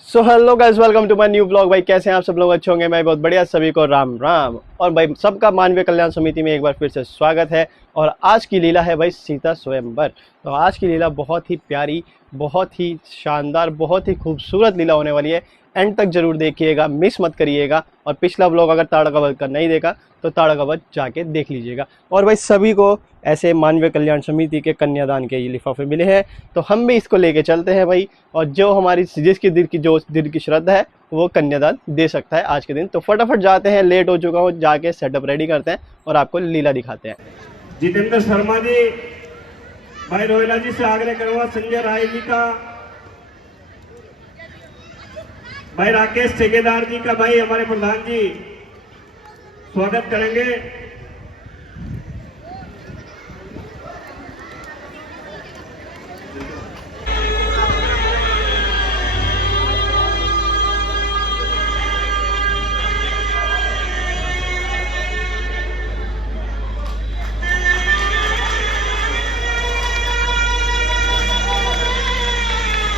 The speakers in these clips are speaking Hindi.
So hello guys, welcome to my new blog. भाई कैसे हैं आप सब लोग? अच्छे होंगे। मैं बहुत बढ़िया, सभी को राम राम। और भाई सबका मानवीय कल्याण समिति में एक बार फिर से स्वागत है। और आज की लीला है भाई सीता स्वयंवर। तो आज की लीला बहुत ही प्यारी, बहुत ही शानदार, बहुत ही खूबसूरत लीला होने वाली है। एंड तक जरूर देखिएगा, मिस मत करिएगा। और पिछला ब्लॉग अगर ताड़का वध का नहीं देखा तो ताड़का वध जाके देख लीजिएगा। और भाई सभी को ऐसे मानवीय कल्याण समिति के कन्यादान के ये लिफाफे मिले हैं, तो हम भी इसको लेके चलते हैं भाई। और जो हमारी जिसकी दिल की श्रद्धा है वो कन्यादान दे सकता है आज के दिन। तो फटाफट जाते हैं, लेट हो चुका हूँ, जाके सेटअप रेडी करते हैं और आपको लीला दिखाते हैं। जितेंद्र शर्मा जी, भाई रोहिला जी से आग्रह करूंगा, संजय राय जी का, भाई राकेश ठेकेदार जी का, भाई हमारे प्रधान जी स्वागत करेंगे।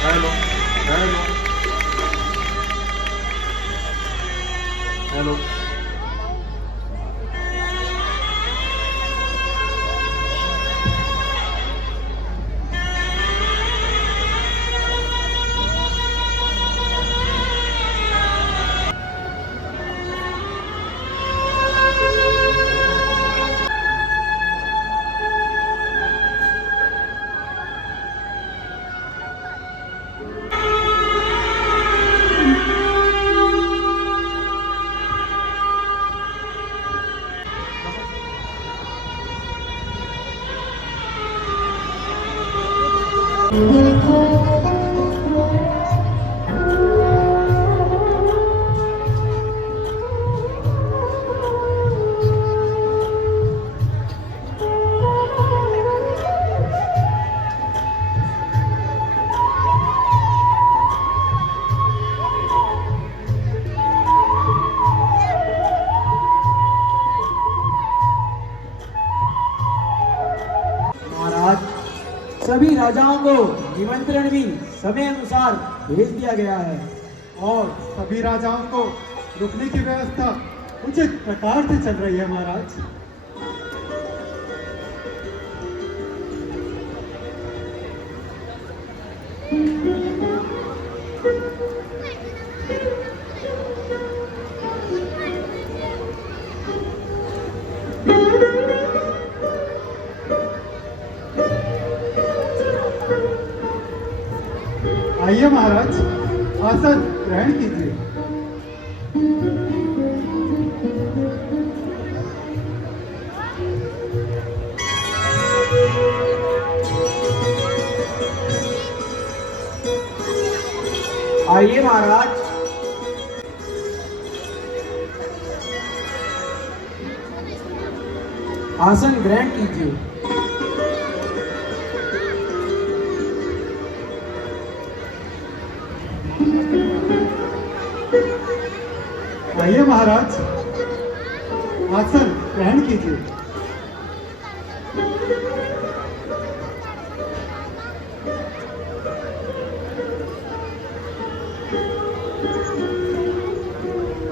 Hello hello hello. महाराज, सभी राजाओं को निमंत्रण भी समय अनुसार भेज दिया गया है और सभी राजाओं को रुकने की व्यवस्था उचित प्रकार से चल रही है महाराज। आइए महाराज, आसन ग्रहण कीजिए। आइए महाराज। आसन ग्रहण कीजिए। आइए महाराज, आसन ग्रहण कीजिए।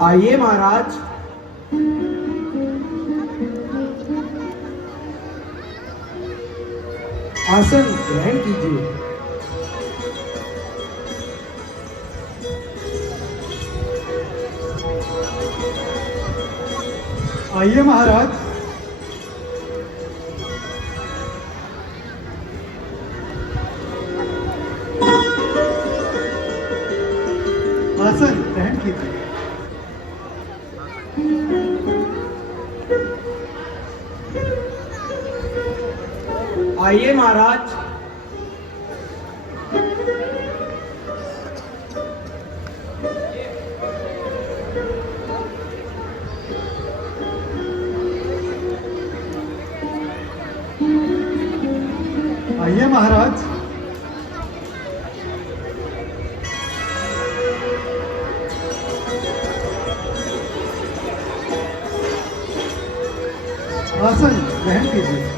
आइए महाराज। आसन ग्रहण कीजिए। आइए महाराज, आसन ग्रहण कीजिए। आइए महाराज। आइए महाराज, आसन ग्रहण कीजिए।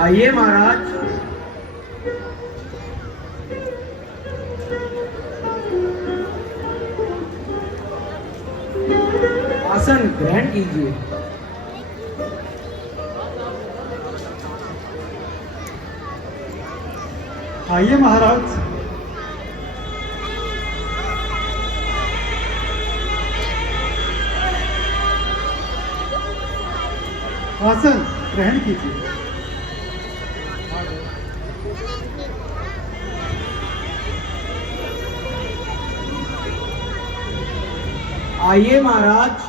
आइए महाराज। आसन ग्रहण कीजिए। आइए महाराज। आसन ग्रहण कीजिए। आइए महाराज।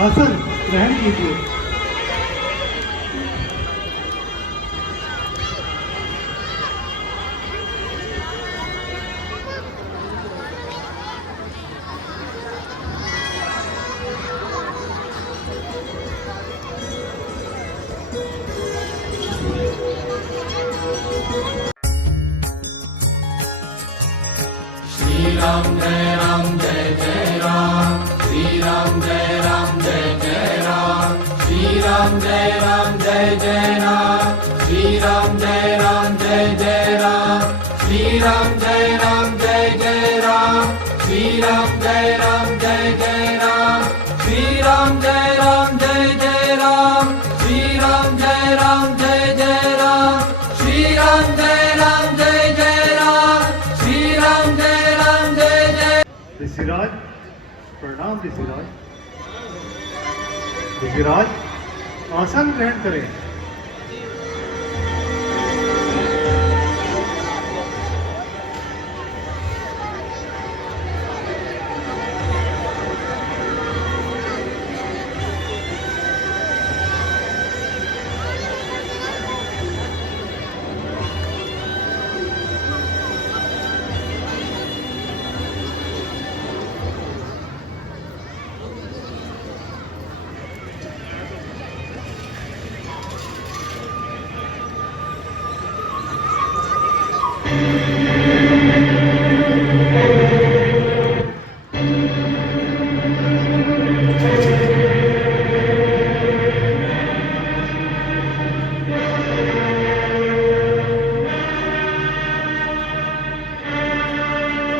आसन ग्रहण कीजिए। श्री राम जय जय राम, श्री राम जय जय राम, श्री राम जय जय राम, श्री राम जय जय राम, श्री राम जय जय राम, श्री राम जय जय राम, श्री राम जय जय राम, श्री राम जय जय राम, श्री राम जय जय राम, श्री राम जय जय। ऋषिराज प्रणाम। ऋषिराज ऋषिराज आसन ग्रहण करें।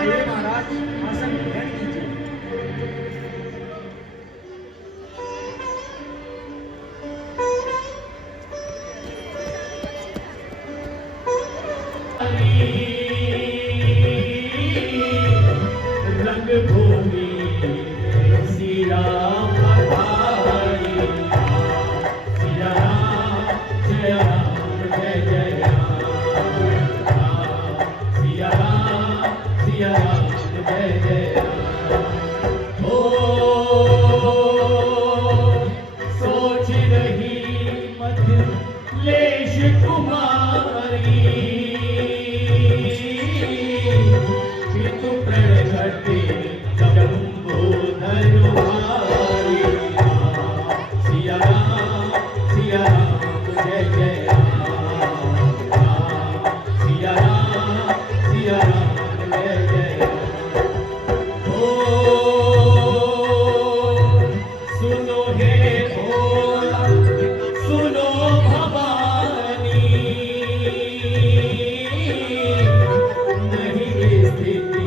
आइए महाराज। आसन ग्रहण कीजिए। रंगभूमि श्री राम पधारी, सिया राम जय जय राम, सिया राम जय जय राम। ओ सोच रही मत लेश कुमारी, पितु प्रण घटे जम्बोधर भारी, सिया राम जय जय राम, सिया राम जय जय राम। ओ सुनो हे भोला, सुनो भवानी, नहीं स्थिति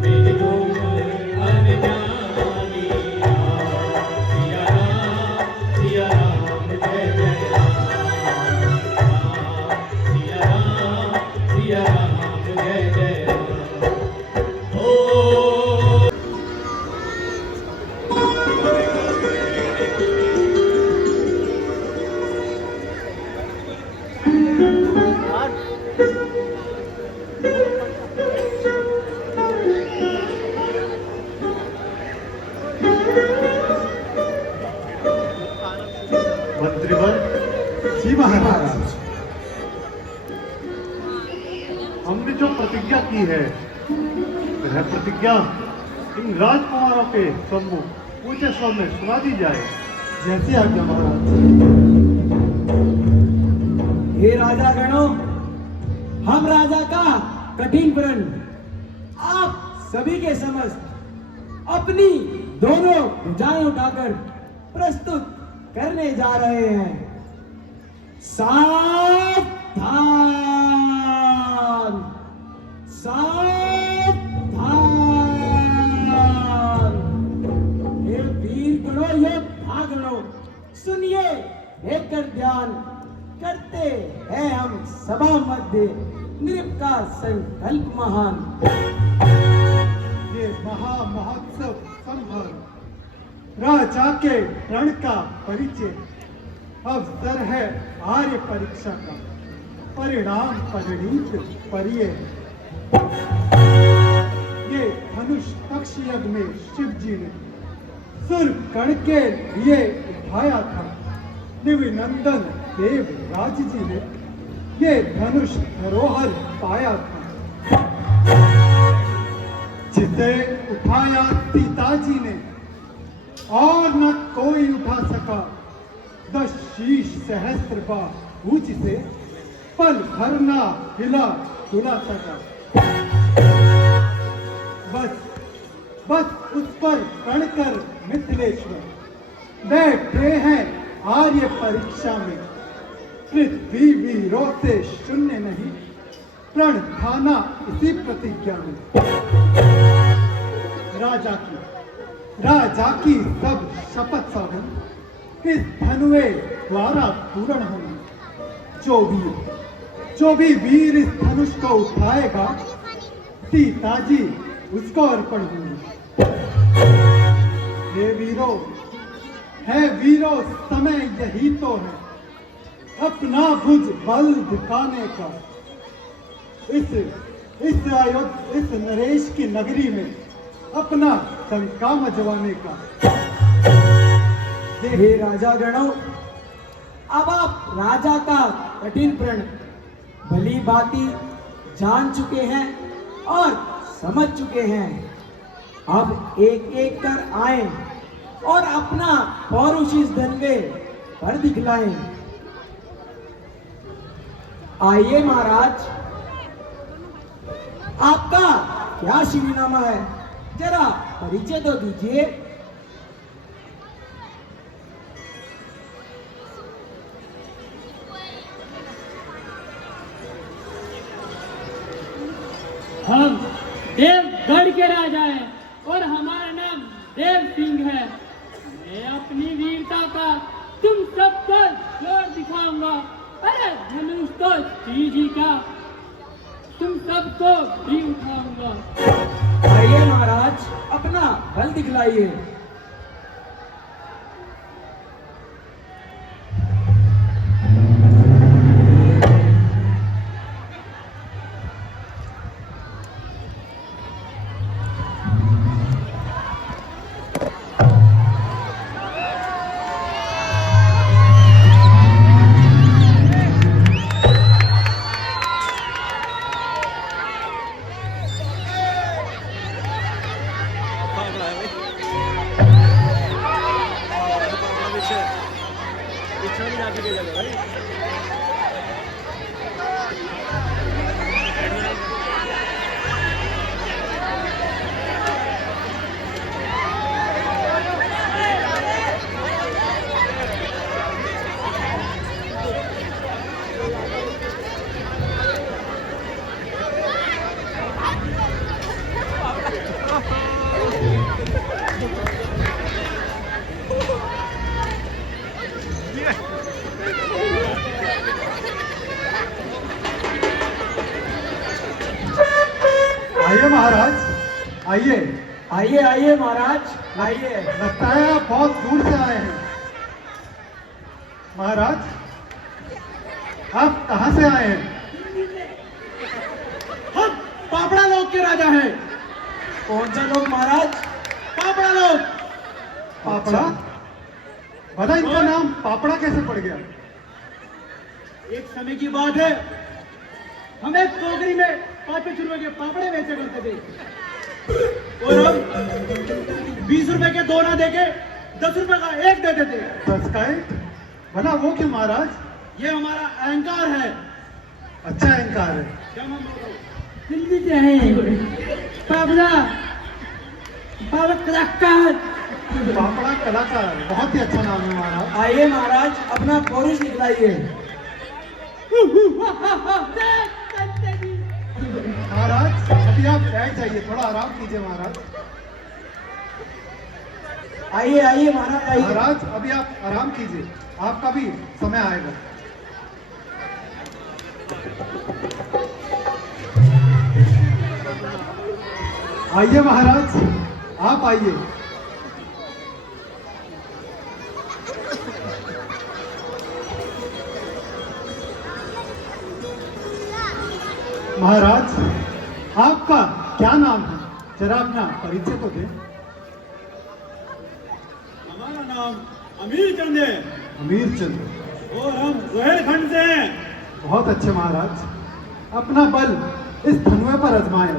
में तुम अनजानी, सिया राम जय जय राम, सिया राम जय जय राम। ओ मंत्रिवर जी महाराज, हमने जो प्रतिज्ञा की है वह प्रतिज्ञा इन राजकुमारों के सम्मुख ऊंचे स्वर में सुना दी जाए। जैसी आज्ञा महाराज। हे राजा गणों, हम राजा का कठिन प्रण आप सभी के समस्त अपनी दोनों भुजाएं उठाकर प्रस्तुत करने जा रहे हैं। सावधान, सावधान। हे वीर गणों, योद्धा गणों, सुनिए, लेकर ध्यान करते हैं हम सभा मध्य नृप का संकल्प महान। ये महामहोत्सव संभव राजा के प्रण का परिचय, अवसर है आर्य परीक्षा का, परिणाम परिणीत परिये। ये धनुष पक्ष यज्ञ में शिव जी ने सुर कण के लिए उठाया था। निविनंदन देव राज जी ने ये धनुष धरोहर पाया था, जिसे उठाया सीताजी ने और न कोई उठा सका। 10 शीश सहस्त्र बार ऊंच से पल भर ना हिला डुला सका। बस उस पर कण कर मिथिलेश्वर बैठे हैं आर्य परीक्षा में। पृथ्वी वीरों से शून्य नहीं, प्रण खाना इसी प्रतिज्ञा में। राजा की सब शपथ साधन इस धनुए द्वारा पूर्ण होना। जो भी वीर इस धनुष को उठाएगा, सीताजी उसको अर्पण होंगे। हे वीरों, समय यही तो है अपना भुज बल दिखाने का। इस नरेश की नगरी में अपना डंका मजवाने का। हे राजा गणों, अब आप राजा का कठिन प्रण भली भांति जान चुके हैं और समझ चुके हैं। अब एक एक कर आए और अपना पौरुष इस दंगे पर दिखलाएं। आइए महाराज, आपका क्या शिवीनामा है, जरा परिचय तो दीजिए। हम देवगढ़ के राजा हैं और हमारा नाम देव सिंह है। मैं अपनी वीरता का तुम सबको जोर दिखाऊंगा। अरे धनुष तो श्री जी का, तुम सबको भी उठाऊंगा। आइए महाराज, अपना बल दिखलाइए। आइए महाराज, आइए। आइए आइए महाराज, आइए। लगता है आप बहुत दूर से आए हैं। महाराज, आप कहाँ से आए हैं? हम पापड़ा लोग के राजा हैं। कौन से लोग महाराज? पापड़ा लोग। पापड़ा? पता इनका नाम पापड़ा कैसे पड़ गया? एक समय की बात है, हम एक टोकरी में 5 रुपए के पापड़े बेचा करते थे और हम 20 रुपए के 2 ना देके 10 रुपए का एक दे देते। 10 का एक? भला वो क्यों महाराज? ये हमारा अहंकार है। अच्छा अहंकार है। क्या नाम बोलो? हिंदी से है पापड़ा पापड़ा कलाकार। पापड़ा कलाकार, बहुत ही अच्छा नाम है महाराज। आइए महाराज, अपना पौरुष निकलाइए। महाराज अभी आप बैठ जाइए, थोड़ा आराम कीजिए महाराज। आइए आइए महाराज, आइए। महाराज अभी आप आराम कीजिए, आपका भी समय आएगा। आइए महाराज, आप आइए। महाराज आपका क्या नाम है? जरा अपना परिचय तो दें। हमारा नाम अमीर चंद है अमीर चंद। और हम रोहिलखंड से हैं। बहुत अच्छे महाराज, अपना बल इस धनुए पर आजमाएं।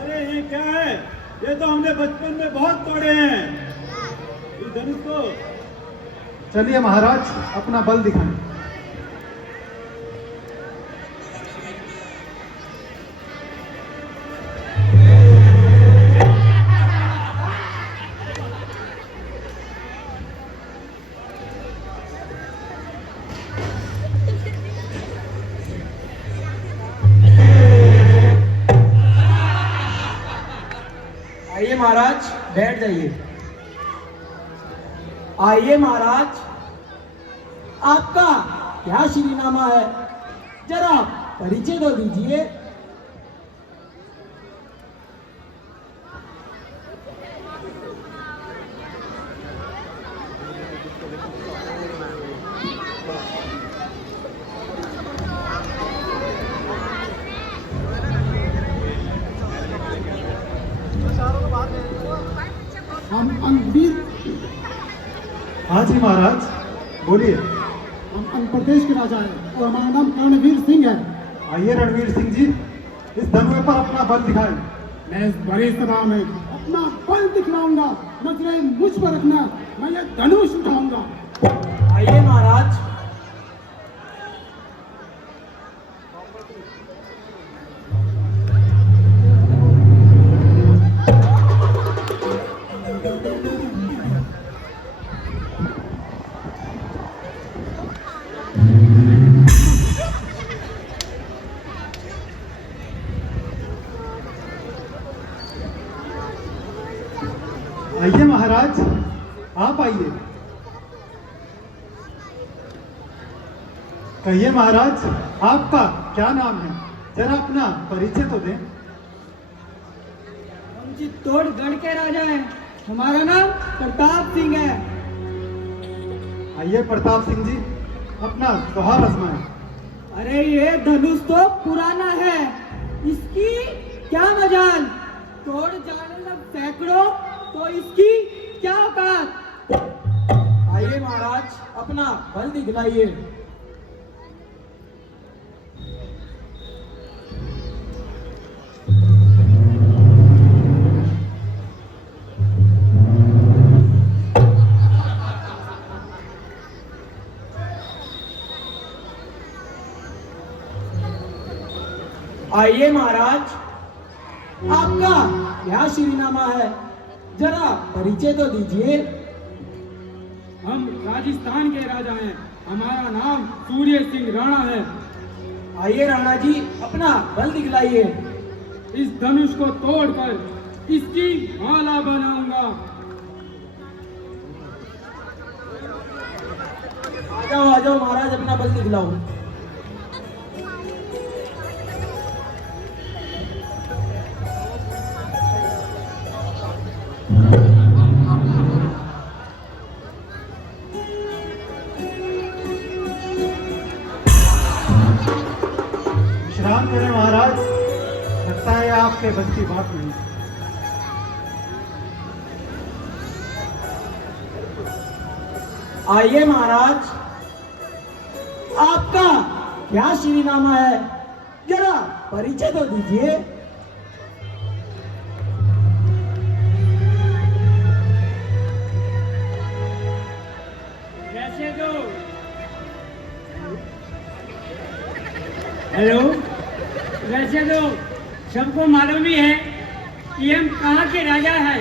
अरे ये क्या है? ये तो हमने बचपन में बहुत तोड़े हैं इस धनुष को। चलिए महाराज, अपना बल दिखाएं। आइए महाराज, बैठ जाइए। आइए महाराज, आपका क्या श्रीनामा है? जरा परिचय तो दीजिए। हम अनवीर। हाँ जी महाराज, बोलिए। हम आंध्र प्रदेश के राजा हैं और हमारा नाम रणवीर सिंह है। आइए रणवीर सिंह जी, इस धनुए पर अपना बल दिखाएं। मैं इस बड़ी सभा में अपना बल दिखलाऊंगा। नजरें मुझ पर रखना, मैं ये धनुष उठाऊंगा। आइए महाराज। आइए महाराज, आप आइए। कहिए महाराज, आपका क्या नाम है? जरा अपना परिचय तो दें। हम चित्तौड़गढ़ के राजा हैं। हमारा नाम प्रताप सिंह है। आइए प्रताप सिंह जी, अपना त्योहार आजमाएं। अरे ये धनुष तो पुराना है, इसकी क्या मजाल? तोड़ जाने लग सैकड़ों, तो इसकी क्या औकात? आइए महाराज, अपना बल दिखलाइए। आइए महाराज, आपका क्या श्रीनामा है? जरा परिचय तो दीजिए। हम राजस्थान के राजा हैं। हमारा नाम सूर्य सिंह राणा है। आइए राणा जी, अपना बल दिखलाइए। इस धनुष को तोड़कर इसकी माला बनाऊंगा। आ जाओ महाराज, अपना बल दिखलाओ। विश्राम करें महाराज, लगता है आपके बस की बात नहीं। आइए महाराज, आपका क्या श्रीनामा है? जरा परिचय तो दीजिए। हेलो। वैसे तो सबको मालूम ही है कि हम कहाँ के राजा हैं,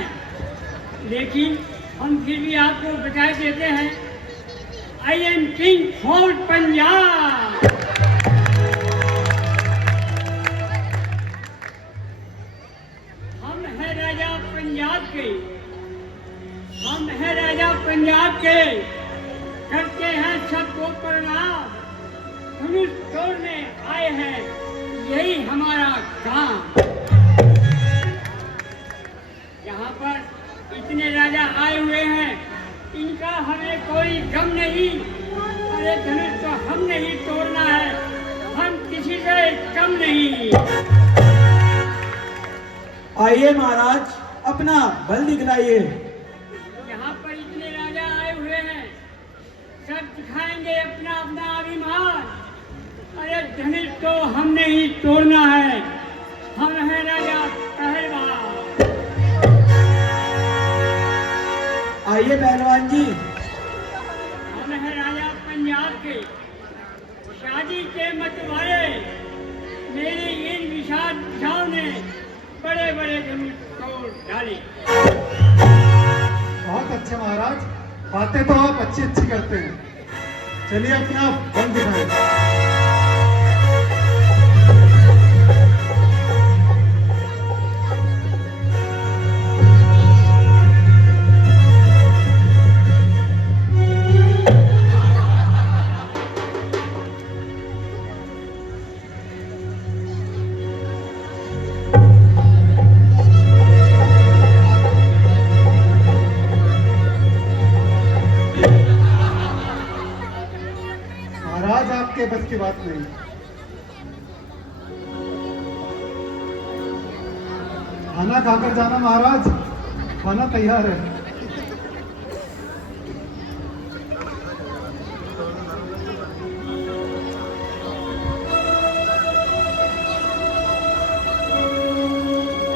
लेकिन हम फिर भी आपको बता देते हैं, I am king for Punjab. हम हैं राजा पंजाब के, हम हैं राजा पंजाब के, करते हैं सबको प्रणाम, धनुष तोड़ने आए हैं, यही हमारा काम। यहाँ पर इतने राजा आए हुए हैं, इनका हमें कोई गम नहीं। अरे धनुष तो हम नहीं तोड़ना है, हम किसी से कम नहीं। आइए महाराज, अपना बल दिखलाइए। यहाँ पर इतने राजा आए हुए हैं, सब दिखाएंगे अपना अपना अभिमान। अरे धनुष तो हमने ही तोड़ना है, हम हैं राजा पहलवान। आइए पहलवान जी। हम हैं राजा पंजाब के, शादी के मतवाले, मेरी इन विशाल भुजाओं ने बड़े बड़े धनुष तोड़ डाले। बहुत अच्छे महाराज, बातें तो आप अच्छी अच्छी करते हैं। चलिए अपना बल दिखाएं। महाराज आपके बस की बात नहीं। खाना खाकर जाना महाराज, खाना तैयार है।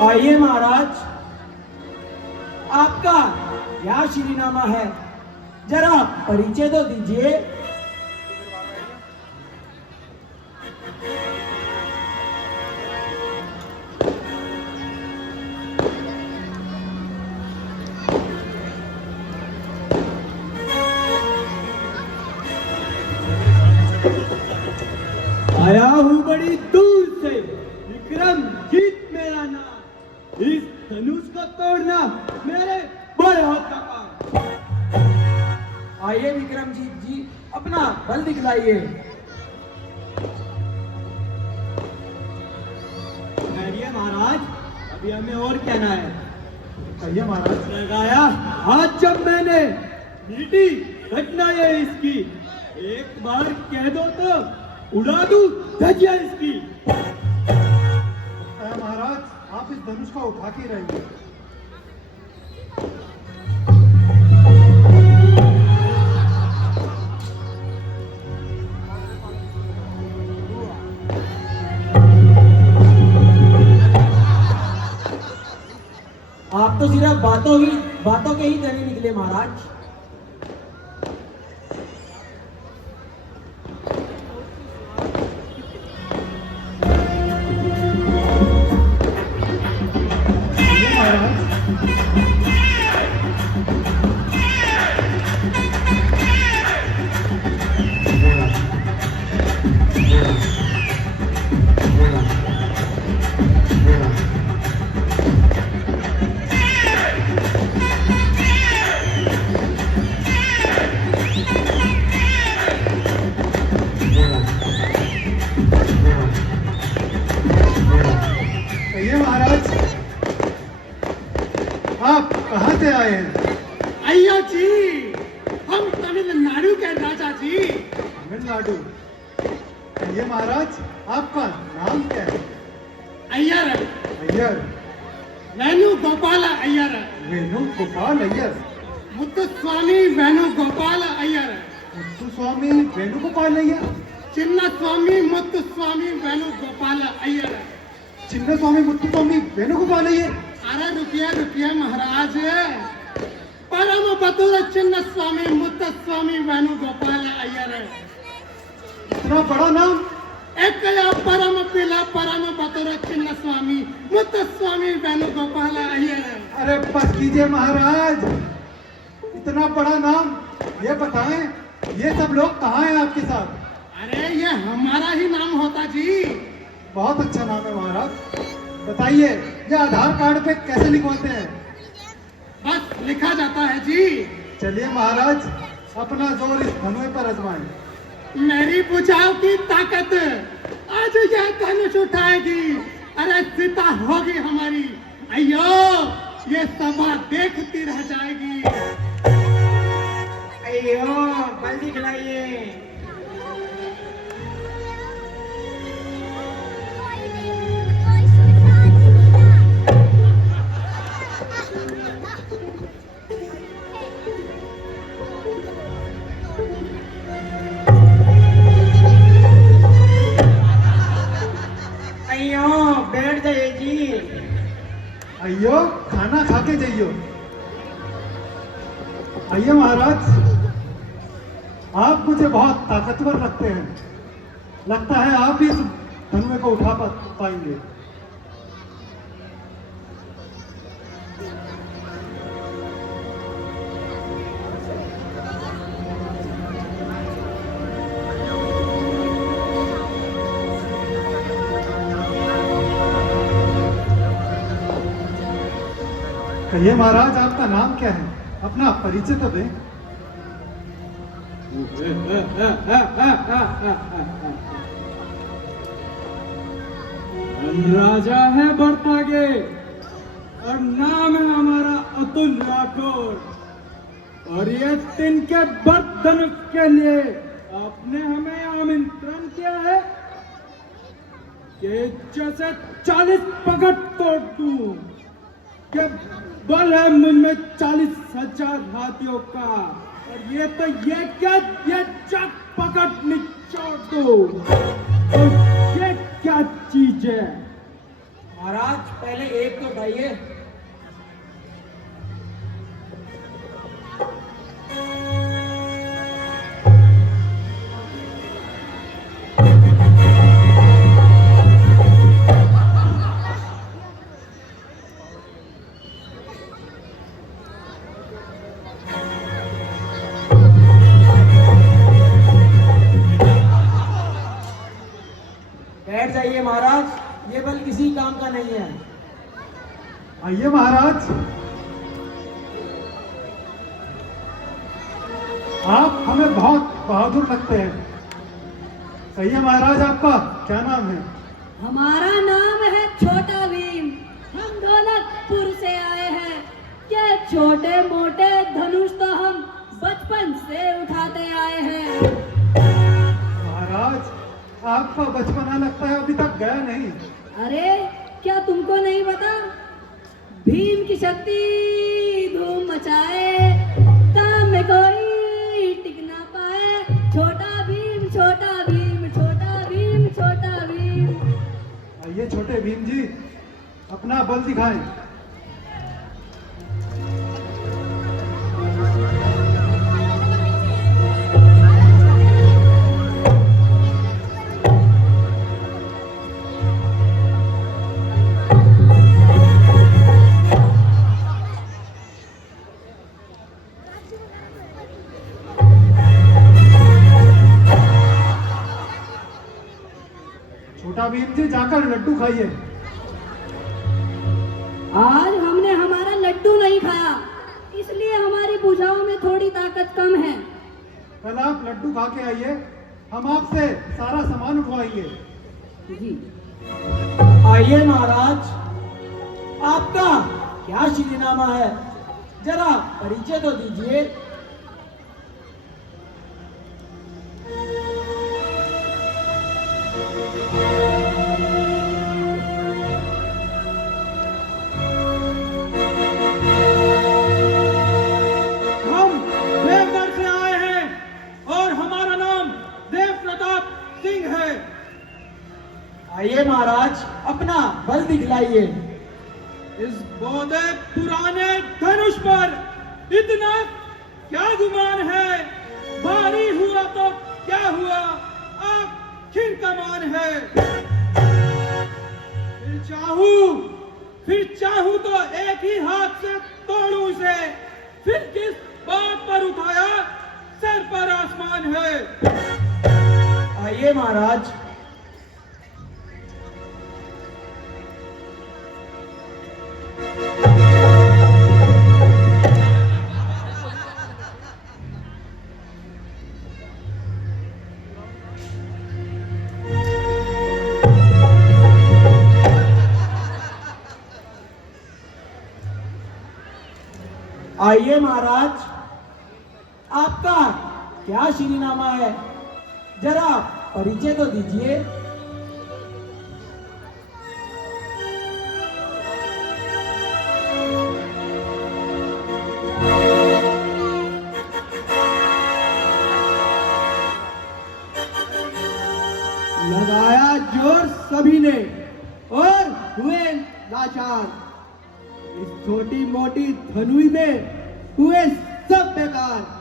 आइए महाराज, आपका क्या श्रीनामा है, जरा परिचय तो दीजिए। आया हूँ बड़ी दूर से, विक्रम जीत मेरा नाम, इस धनुष को तोड़ना मेरे बड़े हाथ का काम। आइए विक्रमजीत जी, अपना बल दिखलाइए। कहिए महाराज, अभी हमें और कहना है। कहिए महाराज। लगाया हाथ जब मैंने, मीठी घटना ये इसकी, एक बार कह दो तो उड़ा दूं धज्जियां इसकी। महाराज आप इस धनुष को उठा के रहिए। आप तो सिर्फ बातों के ही धनी निकले महाराज। आप कहाँ से आए हैं? अय्या जी, हम तमिलनाडु के राजा जी। तमिलनाडु। ये महाराज आपका नाम क्या है? अय्यर, अय्यर। वेणु गोपाल अय्यर। वेणु गोपाल अय्यर। मुत्तुस्वामी वेणु गोपाल अय्यर। मुत्तुस्वामी वेणु गोपाल अय्यर। चिन्ना स्वामी मुत्तुस्वामी वेणु गोपाल अय्यर। चिन्ना स्वामी मुत्तुस्वामी वेणु गोपाल अय्यर। अरे रुपये महाराज, परम बतुर चिन्ना स्वामी मुत्तुस्वामी वेणु गोपाल अय्यर। इतना बड़ा नाम? एक परम बतुर चिन्न स्वामी मुत्तस्वामी वेणुगोपाल अय्यर। अरे बस कीजिए महाराज, इतना बड़ा नाम, ये बताएं ये सब लोग कहाँ हैं आपके साथ? अरे ये हमारा ही नाम होता जी। बहुत अच्छा नाम है महाराज। बताइए ये आधार कार्ड पे कैसे लिखवाते हैं? बस लिखा जाता है जी। चलिए महाराज, अपना जोर इस धनुष पर आजमाएं। मेरी भुजाओं की ताकत आज यह धनुष उठाएगी। अरे सीता होगी हमारी, अयो ये सभा देखती रह जाएगी। अयो बल दिखलाइए। अयो बैठ जाइए जी। अयो खाना खा के जाइयो। आइए महाराज, आप मुझे बहुत ताकतवर लगते हैं। लगता है आप इस धनुष को उठा पाएंगे। कहिए महाराज, आपका नाम क्या है? अपना परिचय तो दें। हम राजा है बरतागे और नाम है हमारा अतुल राठौर। और ये तिनके बर्त धनुष के लिए आपने हमें आमंत्रण किया है कि जैसे 40 पगड़ तोड़ दूं, कि बल है मुझ में 40,000 हाथियों का। और ये तो ये क्या, ये चक पकड़ निचोड़ दो। और ये क्या चीज है? महाराज पहले एक तो उठाइए। बैठ जाइए महाराज, ये बल किसी काम का नहीं है। आइए महाराज, आप हमें बहुत बहादुर लगते हैं। कहिए महाराज, आपका क्या नाम है? हमारा नाम है छोटा भीम। हम दौलतपुर से आए हैं। क्या छोटे मोटे धनुष तो हम बचपन से उठाते आए हैं। महाराज, आपका बचपना लगता है अभी तक गया नहीं। अरे क्या तुमको नहीं पता? भीम की शक्ति धूम मचाए, काम में कोई टिक ना पाए। छोटा भीम छोटा भीम छोटा भीम छोटा भीम। आइए छोटे भीम जी, अपना बल दिखाएं। छोटा भीम जी, जाकर लड्डू खाइए। आज हमने हमारा लड्डू नहीं खाया, इसलिए हमारी भुजाओं में थोड़ी ताकत कम है। कल आप लड्डू खा के आइए, हम आपसे सारा सामान उठवाएंगे। जी आइए महाराज, आपका क्या श्रीनामा है? जरा परिचय तो दीजिए। हम देवगढ़ से आए हैं और हमारा नाम देव प्रताप सिंह है। आइए महाराज, अपना बल दिखलाइए। इस बौद्धे पुराने धनुष पर इतना क्या गुमान है? भारी हुआ तो क्या हुआ, आखिर कमान है। फिर चाहूं तो एक ही हाथ से तोड़ूं उसे, फिर किस बात पर उठाया सर पर आसमान है। आइए महाराज। आइए महाराज, आपका क्या श्रीनामा है, जरा परिचय तो दीजिए। लगाया जोर सभी ने और हुए लाचार, इस छोटी मोटी धनुई में हुए सब बेकार।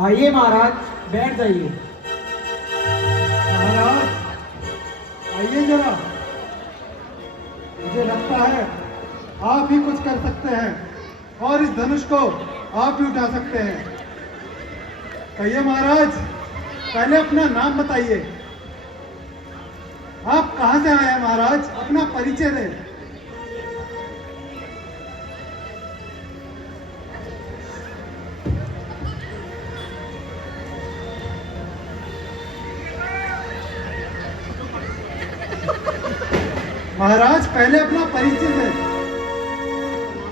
आइए महाराज, बैठ जाइए। महाराज आइए जरा, मुझे लगता है आप ही कुछ कर सकते हैं और इस धनुष को आप ही उठा सकते हैं। कहिए महाराज, पहले अपना नाम बताइए। आप कहां से आए हैं महाराज, अपना परिचय दें। महाराज पहले अपना परिचय दें।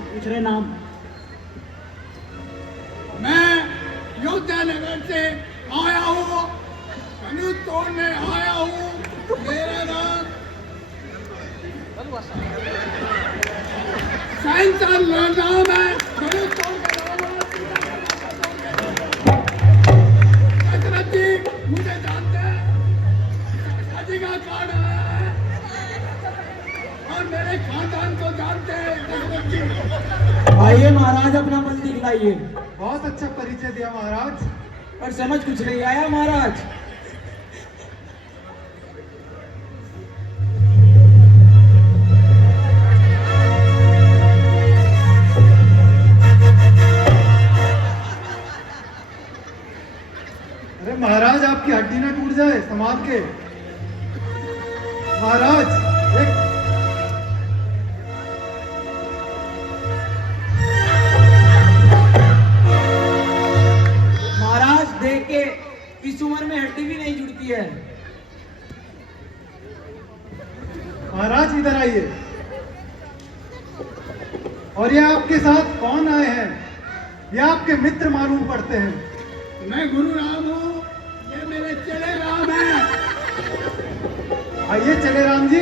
पूछ रहे नाम। मैं योद्धा नगर से आया हूँ, धनुष तोड़ने आया हूँ। मेरा नाम सहनसार नाम है, धनुष तोड़ का नाम है। दशरथ जी मुझे जानते हैं, शादी का कार्ड है और मेरे खानदान को जानते हैं दशरथ जी। आइए महाराज, अपना बल दिखलाइए। बहुत अच्छा परिचय दिया महाराज, पर समझ कुछ नहीं आया महाराज। अरे महाराज आपकी हड्डी ना टूट जाए, संभाल के। महाराज एक महाराज देख के इस उम्र में हड्डी भी नहीं जुड़ती है। महाराज इधर आइए। और ये आपके साथ कौन आए हैं? ये आपके मित्र मालूम पड़ते हैं। मैं गुरु राम हूँ, ये मेरे चेले राम हैं। आइए चले राम जी।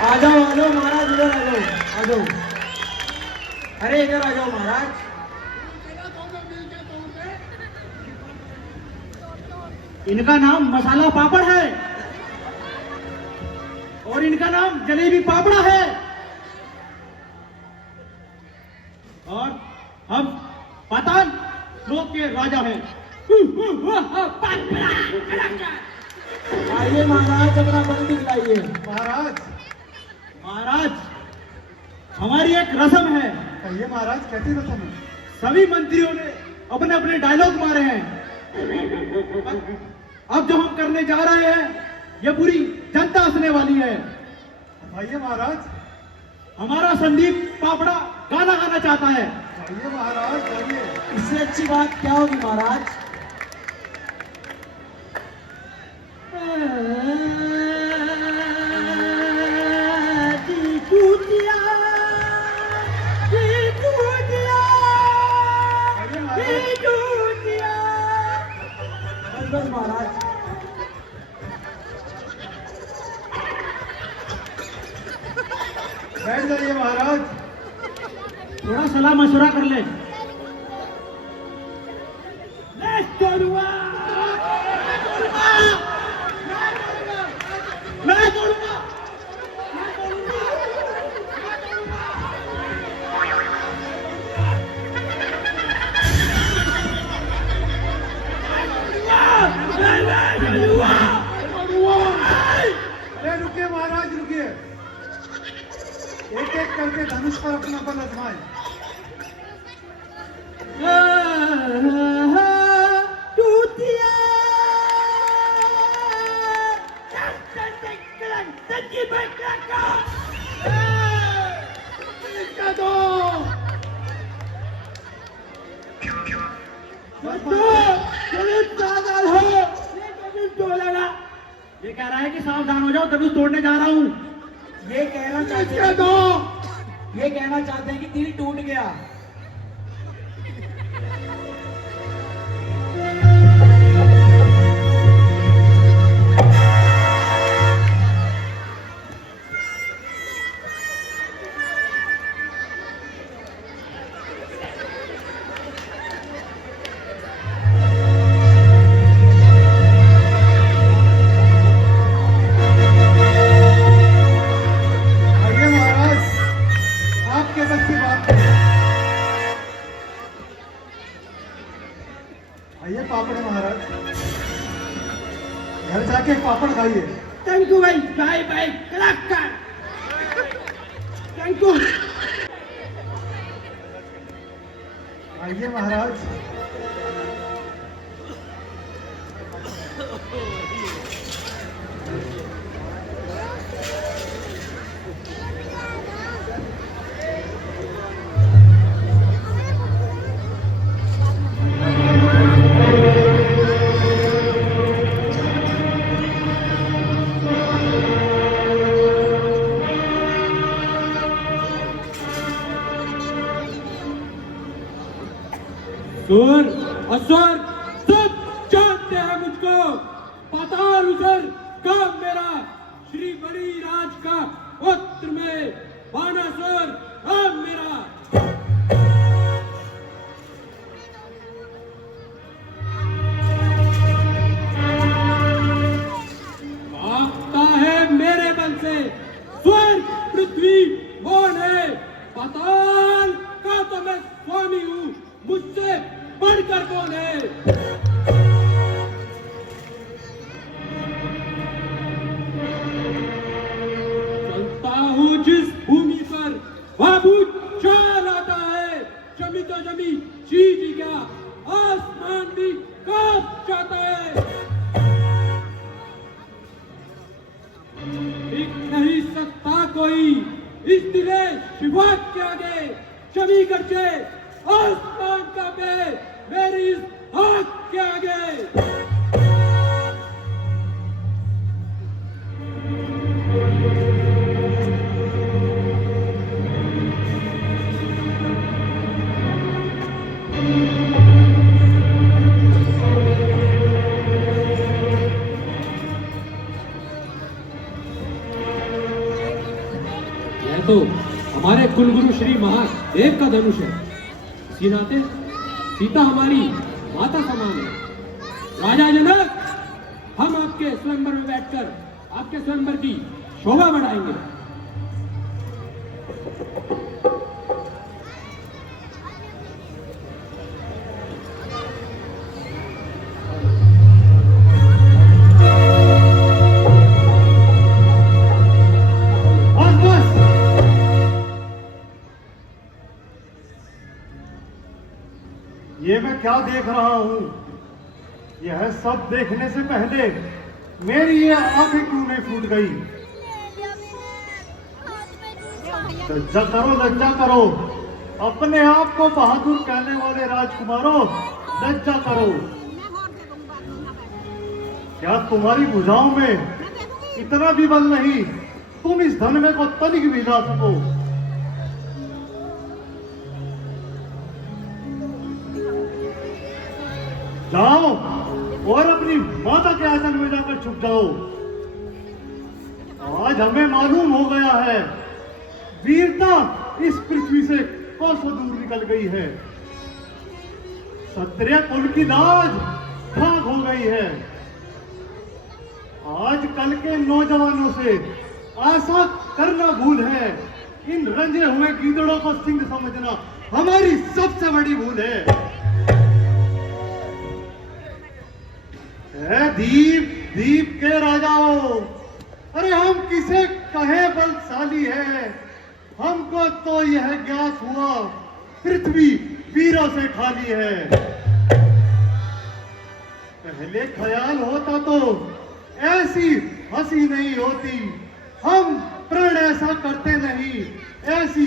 आ जाओ महाराज, इधर आ जाओ, आ जाओ। अरे इधर आ जाओ महाराज। इनका नाम मसाला पापड़ है और इनका नाम जलेबी पापड़ा है, और हम पठान लोग के राजा हैं। आइए महाराज, अपना बल दिखलाइए। महाराज हमारी एक रस्म है। कहिए महाराज, कैसी रस्म है? सभी मंत्रियों ने अपने अपने डायलॉग मारे हैं। अब जो हम करने जा रहे हैं, ये पूरी जनता हंसने वाली है। आइए महाराज। हमारा संदीप पापड़ा गाना गाना चाहता है। आइए महाराज, आइए। इससे अच्छी बात क्या होगी महाराज। बस महाराज। बैठ जाइए महाराज। थोड़ा सलाह मशवरा कर ले। रुकिए महाराज रुकिए, एक एक करके धनुष पर अपना बल आजमाएं। ये कह रहा है कि सावधान हो जाओ, तभी तोड़ने जा रहा हूँ। ये कहना चाहते हैं कि दिल टूट गया। आइए महाराज, आपके बस की बात नहीं। आइए पापड़ महाराज, घर जाके पापड़ खाइए। थैंक यू भाई, बाय बाय, कलाकार। Thank you. आइए महाराज। सुर असुर सब जानते हैं मुझको। पाताल उतर काम मेरा, श्री बड़ी राज का पुत्र में बानासुर नाम मेरा। भागता है मेरे बल से, स्वर्ग पृथ्वी कौन है? पाताल का तो मैं स्वामी हूँ, मुझसे बढ़कर कौन है? चलता हूँ जिस भूमि पर वह भूचाल आता है, जमी तो जमी चीज क्या, आसमान भी कांप जाता है। टिक नहीं सकता कोई इस दिले शिवा के आगे, जमी करके आसमान का पे मेरी इस आँख के आगे। यह तो हमारे कुलगुरु श्री महादेव का धनुष है। इसी नाते सीता हमारी माता समान है। राजा जनक, हम आपके स्वयंवर में बैठकर आपके स्वयंवर की शोभा बढ़ाएंगे। ये मैं क्या देख रहा हूँ? यह सब देखने से पहले मेरी ये आंखें क्यों नहीं फूट गई? लज्जा करो, लज्जा करो, अपने आप को बहादुर कहने वाले राजकुमारों, लज्जा करो। क्या तुम्हारी भुजाओं में इतना भी बल नहीं, तुम इस धन में को तनिक भी ला सको? जाओ और अपनी माता के आसन में जाकर छुप जाओ। आज हमें मालूम हो गया है वीरता इस पृथ्वी से कोसों दूर निकल गई है। क्षत्रिय कुल की लाज खाक हो गई है। आज कल के नौजवानों से आशा करना भूल है। इन रंजे हुए गीदड़ों को सिंह समझना हमारी सबसे बड़ी भूल है। दीप दीप के राजाओं, अरे हम किसे कहे बलशाली है, हमको तो यह ज्ञात हुआ पृथ्वी वीरों से खाली है। पहले ख्याल होता तो ऐसी हंसी नहीं होती, हम प्रण ऐसा करते नहीं, ऐसी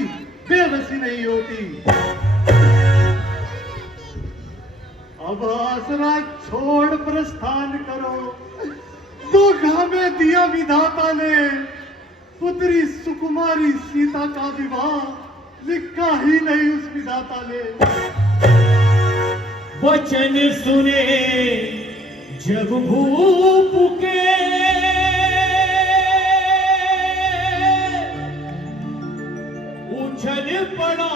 बेबसी नहीं होती। अब आसरा छोड़ प्रस्थान करो, दुख में दिया विधाता ने, पुत्री सुकुमारी सीता का विवाह लिखा ही नहीं उस विधाता ने। वचन सुने जब भूप के, उछल पड़ा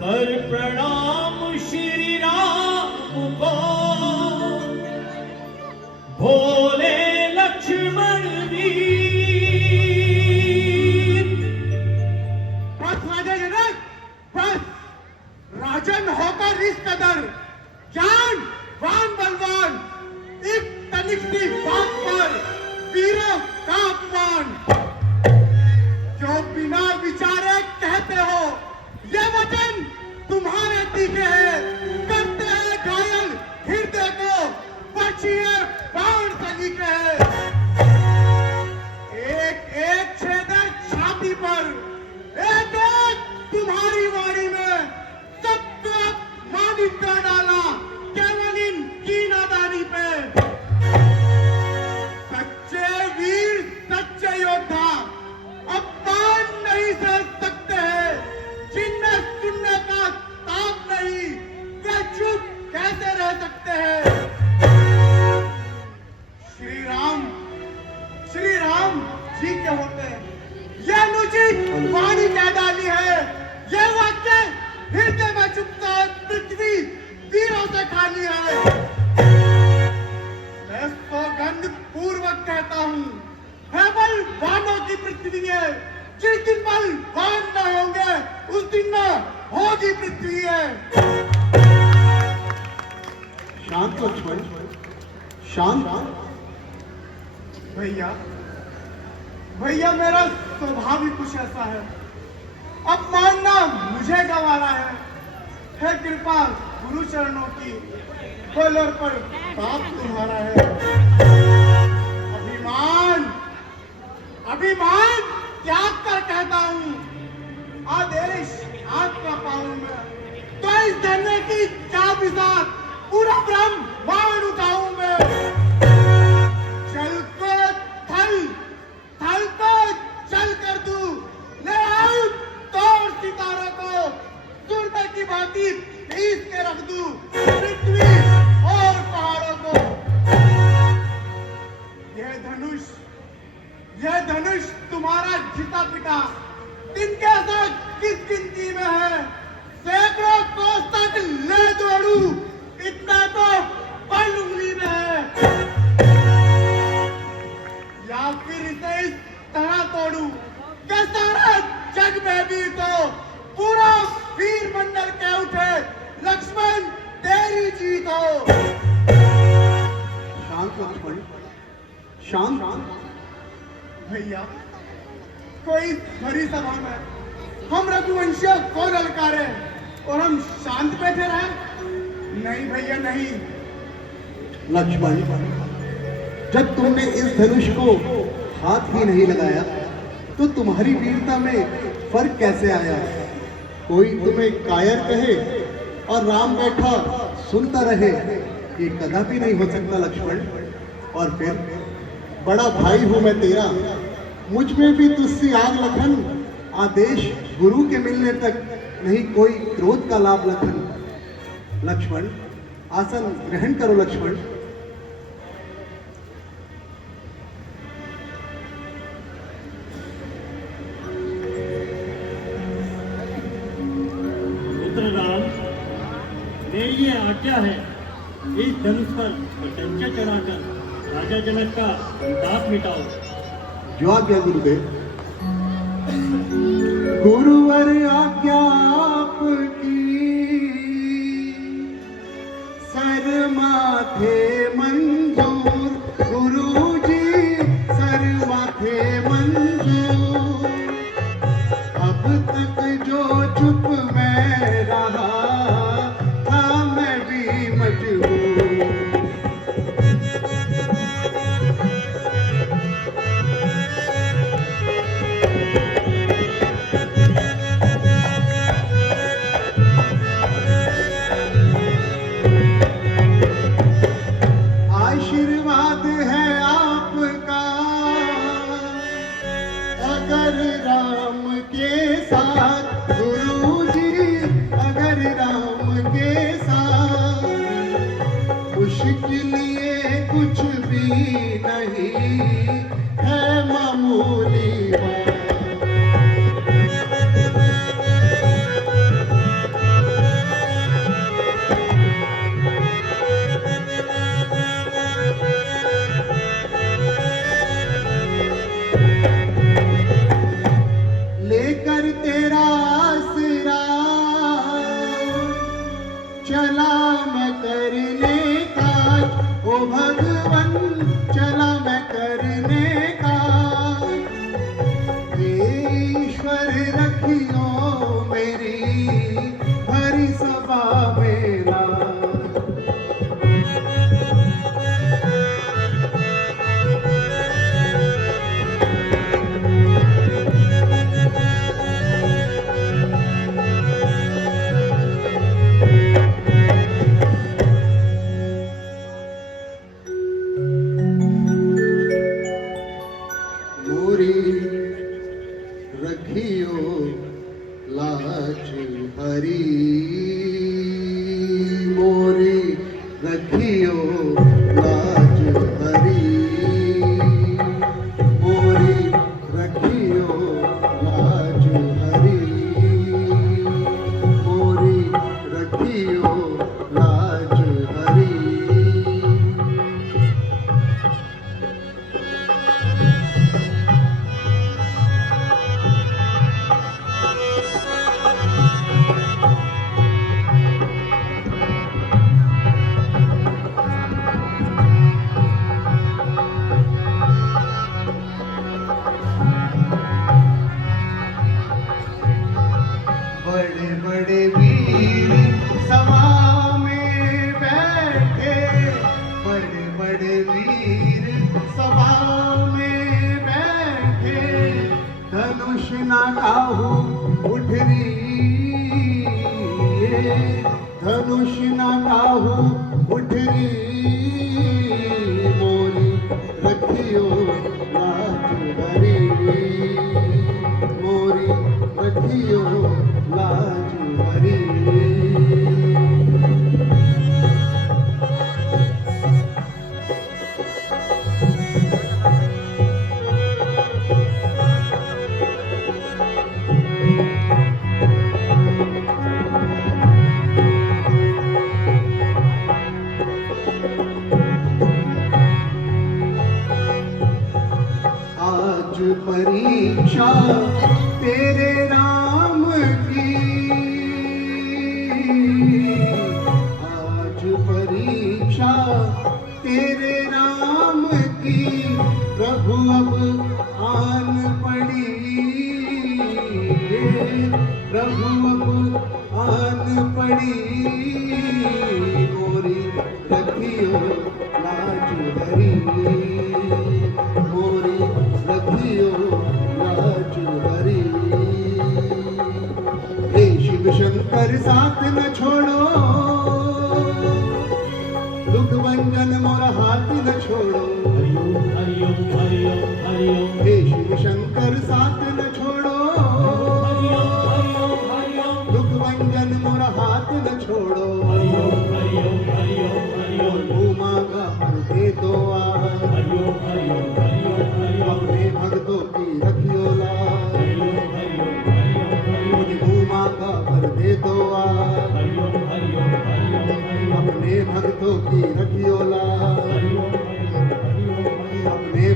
कर प्रणाम श्री राम को, भोले लक्ष्मण वीर। बस राजा जनक, बस राजन होकर इस कदर जान वान बलवान, एक तनिक सी बात पर वीरों का अपमान। जो बिना विचारे कहते हो ये वचन तुम्हारे तीखे हैं, करते हैं घायल हृदय को, बचिए बाण से लिखे हैं। एक एक छेदक छाती पर, एक एक तुम्हारी वाणी में सबको अपमानित कर डाला केवल इन की नादानी पे। सच्चे वीर सच्चे योद्धा अपमान नहीं सह सकते हैं, जिनमें सुनने का ताप नहीं, वे चुप कैसे रह सकते हैं। श्री राम जी के होते ये अनुचित वाणी कह डाली है, ये वाक्य हृदय में चुपता है, पृथ्वी वीरों से खाली है। मैं सौगंध पूर्वक कहता हूँ, है बल वानों की पृथ्वी है, जिस दिन बल वान न होंगे उस दिन न होगी पृथ्वी है। शांत लक्ष्मण, शांत। भैया भैया मेरा स्वभाव ही कुछ ऐसा है, अपमानना मुझे गंवारा है कृपा गुरु चरणों की, बलर पर बाप तुम्हारा है। अभिमान अभिमान त्याग कर कहता हूँ, आदेश आपका पाऊं मैं, तो इस धरने की चाबी साथ पूरा ब्रह्मांड उठाऊं मैं। जल को थल, थल को जल कर दूं, ले आऊं तोड़ सितारों को, सूर्य की भांति पीस के रख दूं पृथ्वी और पहाड़ों को। यह धनुष तुम्हारा घिसा पिटा किनके साथ किस गिनती में है, सैकड़ों कोस तक ले दौड़ू इतना तो बल उंगली में है, या फिर इसे इस तरह तोड़ू कि सारा जग में भी तो पूरा वीर मंडल के उठे, लक्ष्मण तेरी जीत हो। शांत लक्ष्मण, शांत। भैया कोई भरी सभा में हम रघुवंशियों को ललकारे और हम शांत बैठे रहे? नहीं भैया नहीं। लक्ष्मण, जब तुमने इस धनुष को हाथ ही नहीं लगाया तो तुम्हारी वीरता में फर्क कैसे आया? कोई तुम्हें कायर कहे और राम बैठा सुनता रहे, ये कदापि नहीं हो सकता लक्ष्मण। और फिर बड़ा भाई हूं मैं तेरा, मुझ में भी तुझसे आग लखन, आदेश गुरु के मिलने तक नहीं कोई क्रोध का लाभ लखन। लक्ष्मण, आसन ग्रहण करो लक्ष्मण। लिए आज्ञा है, इस धनुष पर पतंजा चढ़ाकर राजा जनक का दांत मिटाओ। जो आज्ञा गुरुदेव। गुरुवर आज्ञा आपकी, सर माथे मंजूर। गुरुजी सर माथे मंजूर। अब तक जो चुप मैं रहा था, मैं भी मजबूर। आशीर्वाद है आपका, अगर राम के साथ। गुरुजी अगर राम के साथ, मुश्किल ये कुछ भी नहीं है, मामूली बात। लेकर तेरा आसरा चला मैं करने का, ओ भगवन चला मैं करने का। ईश्वर रखियो मेरी भरी सभा मेरा। मोरी रखियो लाज हरी। मोरी रखियो लाज हरी। मोरी रखियो लाज हरी। मोरी रखियो लाज हरी। बड़े बड़े वीर सभा में बैठे। बड़े बड़े वीर सभा में बैठे। धनुष ना काहू उठरी। धनुष ना काहू उठरी। मोरी रखियो लाज हरी। मोरी रखियो लाज हरी। आज परीक्षा तेरे राम की। आज परीक्षा तेरे राम की। प्रभु अब आन पड़ी। प्रभु अब आन पड़ी। मोरी रखियो लाज हरी। मोरी रखियो लाज हरी। हे शिव शंकर साथ न छोड़ो। दुख भंजन मोर हाथ न छोड़ो। हरिओम हरिओम हरिओम हरिओम। हे शिव शंकर साथ न छोड़ो। हरिओम हरिओम हरिओम। दुख भंजन मोर हाथ न छोड़ो। हरिओम हरिओम हरिओम हरिओम। भूमा का पर दे दो आहार। हरिओम हरिओम हरिओम हरिओम। अपने भक्तों की रखियो लाज। हरिओम हरिओम हरिओम हरिओम। भूमा का पर दे दो आहार।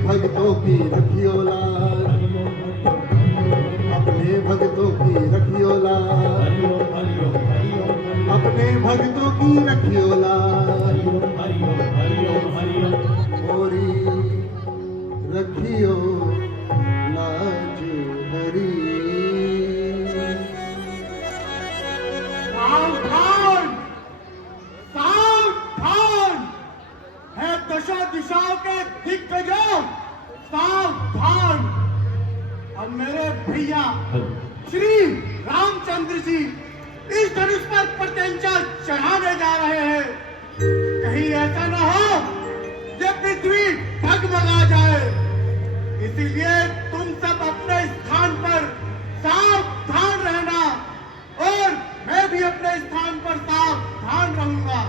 भक्तों की रखियो लाज, अपने भक्तों की रखियो लाज, अपने भक्तों की रखियो लाज, मोरी रखियो लाज हरी। सावधान, सावधान है दशा दिशाओं के दिग्गजों, सावधान। अब मेरे भैया श्री रामचंद्र जी इस धनुष पर प्रत्यंचा चढ़ाने जा रहे हैं। कहीं ऐसा न हो ये पृथ्वी डगमगा जाए, इसीलिए तुम सब अपने स्थान पर सावधान रहना और मैं भी अपने स्थान पर सावधान रहूंगा।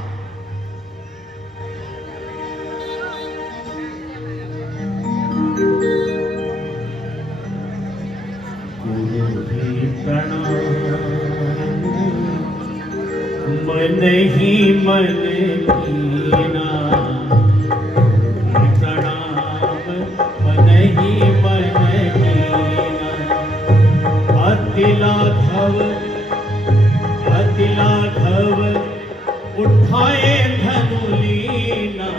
मन ही मन कीना प्रणाम, मन ही मन कीना। अतिलाघव उठाए धनुलीना,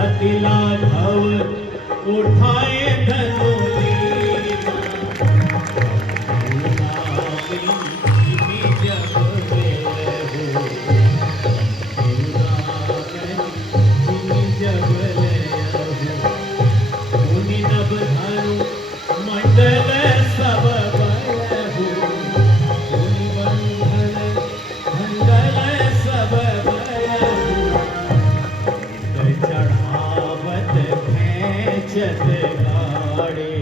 अतिलाघव उठाए धनुलीना। मंडल सब बलहु, मुनि बंधन मंडल सब बलहु। चढ़ावत खेचत गाड़े,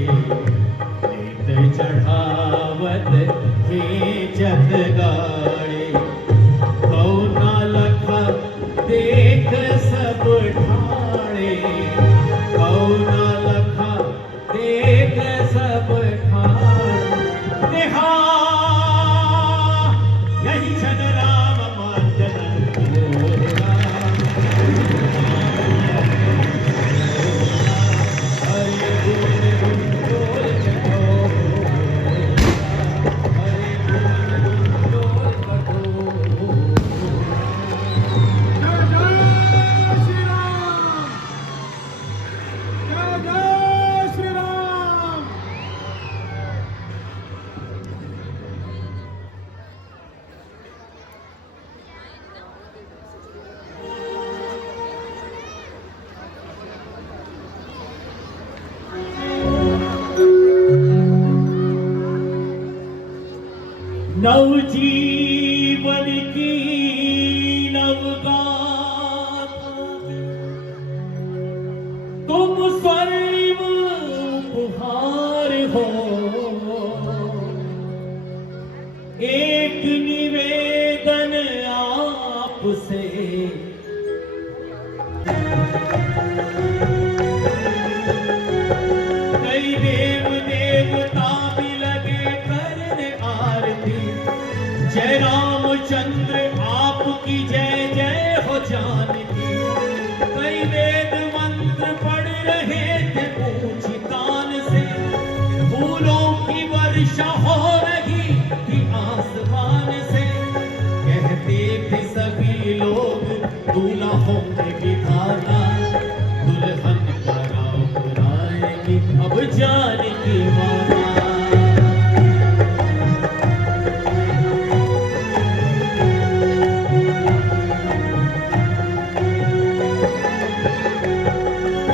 चढ़ावत खेचत गाड़े। कौना लखा देख सब ठाणे, कौना लखा देख सब ठाणे। यही जन राम मांडन मोरा, हरि गुण डोल कठोर, हरि गुण डोल कठोर। जय जय श्री राम, जय जय श्री राम। नवजीवन की नवगाथा, तुम स्वर्णिम उपहार हो। एक निवेदन आपसे, कई देव देवता भी लगे करने आरती। जय रामचंद्र आपकी जय जय हो जानकी। कई वेद मंत्र पढ़ रहे थे ऊंची तान से, फूलों की वर्षा हो रही थी आसमान से। कहते थे सभी लोग दूल्हा होंगे विधाता, दुल्हन का राम बुलाएगी अब जानकी माता।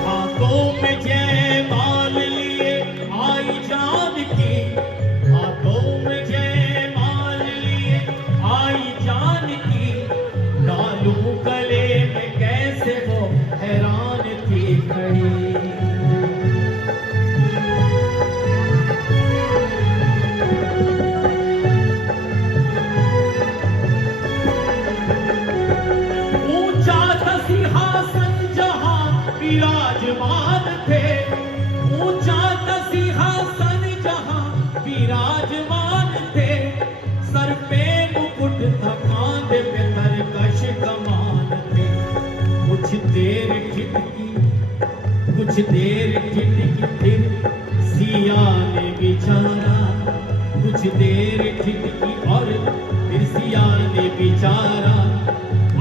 हाथों में जयमाल लिए आई जानकी, हाथों में जयमाल लिए आई जानकी। डालू गले में कैसे वो हैरान थी खड़ी। कुछ देर ठिठकी फिर सिया ने बिचारा, कुछ देर ठिठकी और फिर सिया ने बिचारा,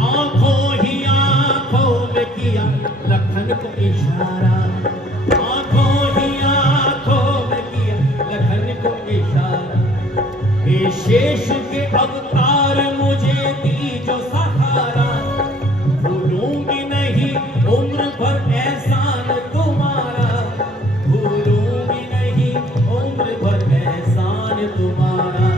आंखों ही आंखों में किया लखन को इशारा, आंखों ही आंखों में किया लखन को इशारा। हे शेष के अवतार मुझे दी जो सहारा, भूलूंगी नहीं उम्र भर एहसान तुम्हारा, भूलूंगी नहीं उम्र भर एहसान तुम्हारा।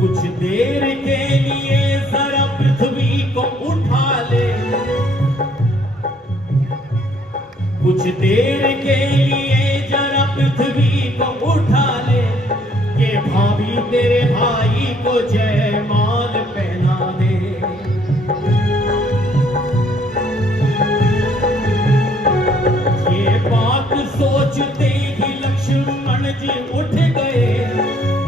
कुछ देर के लिए जरा पृथ्वी को उठा ले, कुछ देर के लिए जरा पृथ्वी को उठा ले, के भाभी तेरे भाई को जयमाल पहना दे। ये बात सोचते ही लक्ष्मण जी उठ गए,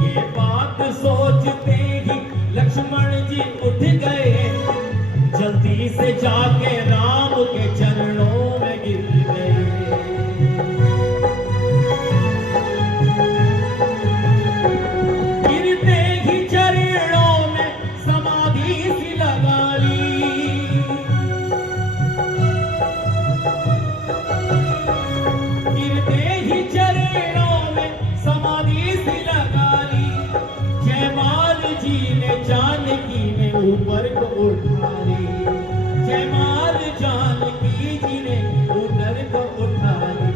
ये बात सोचते ही लक्ष्मण जी उठ गए, जल्दी से जाके राम के चरणों में गिर गए। गिरते ही चरणों में समाधि सी लगा ली, गिरते ही चरणों में समाधि सी लगा ली। जयमाल जी ने जानकी ने ऊपर को उठा ली, जयमाल जानकी जी ने ऊपर को उठा ली।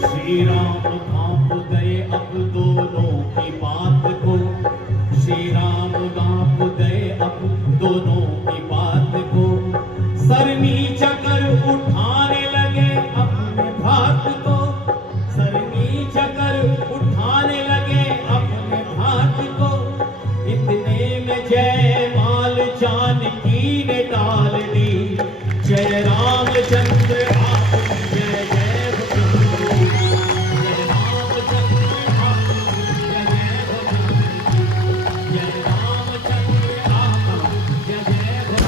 श्री राम कांप गए अब दोनों की बात को, श्री राम कांप गए अब दोनों की बात को, सर नीचा कर उठाने लगे अपने भात को, सर नीचा कर उठाने लगे अपने भात को। इतने में जयमाल जानकी ने डाल दी, जय रामचंद्र आपकी जय जय हो, जय रामचंद्र आपकी जय जय हो, जय रामचंद्र आपकी जय जय हो,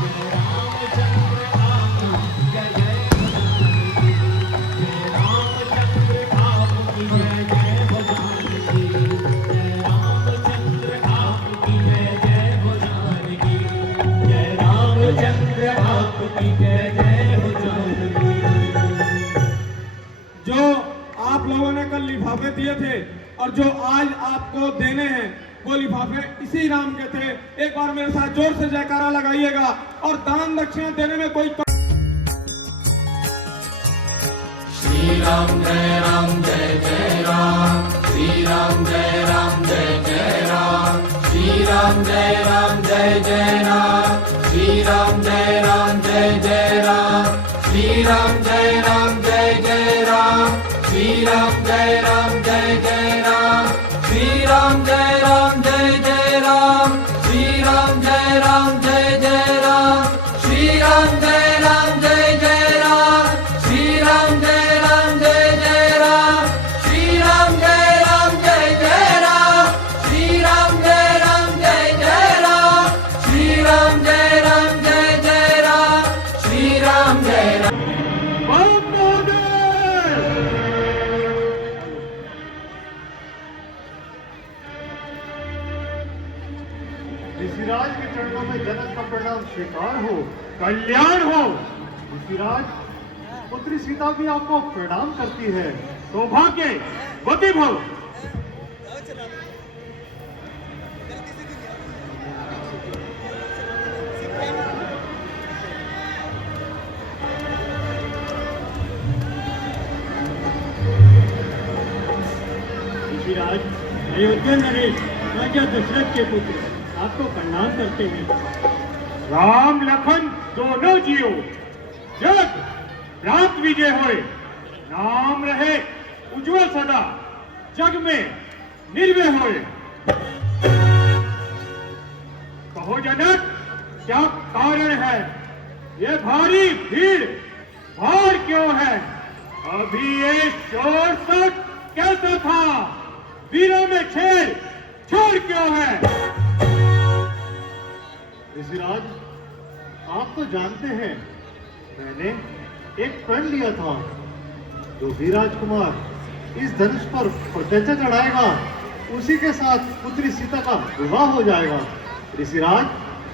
जय रामचंद्र आपकी जय जय हो, जय रामचंद्र आपकी जय जय हो जानकी, जय रामचंद्र आपकी जय जय हो जानकी, जय रामचंद्र आपकी जय जय हो जानकी। जो आप लोगों ने कल लिफाफे दिए थे और जो आज आपको देने हैं वो लिफाफे इसी राम के थे। एक बार मेरे साथ जोर से जयकारा लगाइएगा। और दान दक्षिणा देने में कोई श्री राम जय राम जय जय राम, श्री राम जय राम जय जय राम, श्री राम जय राम जय जय राम, श्री राम जय राम जय जय राम, श्री राम जय राम जय जय राम, श्री राम जय राम जय जय राम, श्री राम जय राम जय जय राम, श्री राम जय राम जय जय राम, श्री राम जय राम जय जय राम, श्री राम जय राम जय जय राम, श्री राम जय राम जय जय राम, श्री राम जय राम जय जय राम, श्री राम जय राम जय जय राम, श्री राम जय राम। ऋषिराज के चरणों में जनक का प्रणाम स्वीकार हो। कल्याण हो। ऋषिराज, पुत्री सीता भी आपको प्रणाम करती है। सौभाग्य वती भव। ऋषिराज, अयोध्या नरेश राजा दशरथ के पुत्र आपको प्रणाम करते हैं। राम लखन दोनों जियो, जग रात विजय होए, नाम रहे उज्जवल सदा, जग में निर्भय होए। कहो जनक, क्या कारण है ये भारी भीड़ भाड़ क्यों है? अभी ये शोर शक कैसा था? वीरों में छेड़ छोड़ क्यों है? ऋषिराज, आप तो जानते हैं मैंने एक प्रण लिया था, जो भी राजकुमार इस धनुष पर प्रत्यंचा चढ़ाएगा उसी के साथ पुत्री सीता का विवाह हो जाएगा। ऋषिराज,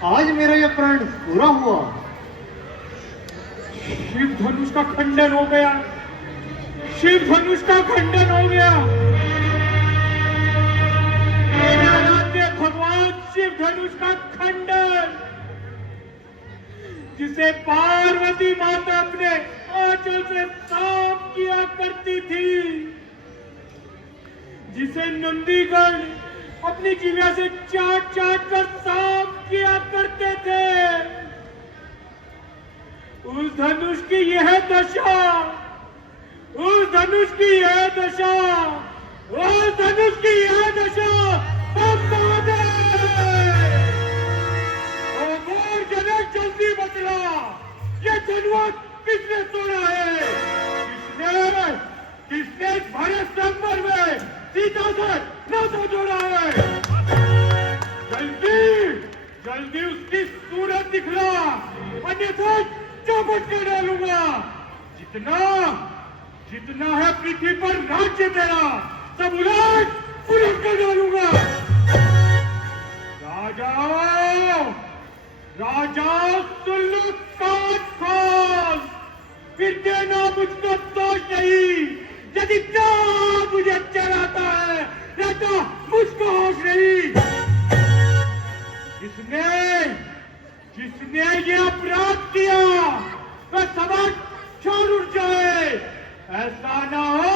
आज मेरा यह प्रण पूरा हुआ। शिव धनुष का खंडन हो गया, शिव धनुष का खंडन हो गया। मेरे आराध्य भगवान शिव धनुष का खंडन, जिसे पार्वती माता अपने आंचल से साफ किया करती थी, जिसे नंदीगण अपनी जिह्वा से चाट चाट कर साफ किया करते थे, उस धनुष की यह दशा, उस धनुष की यह दशा, उस धनुष की यह दशा अब कहाँ है? और जनक जल्दी बतला, ये धनुष किसने तोड़ा है? किसने किसने भरत संबर में सीता से नाता जोड़ा है? जल्दी जल्दी उसकी सूरत दिखला, अन्यथा चौपट कर डालूंगा। जितना जितना है पृथ्वी पर राज्य तेरा, सब उलट उलट कर डालूंगा। राजाओं राजाओं, सुन लो, कान खोल, फिर देना मुझको दोष नहीं। यदि चाँद मुझे चलाता है, रहता मुझको होश नहीं। जिसने ये अपराध किया वह समाज छोड़ उठ जाए। ऐसा ना हो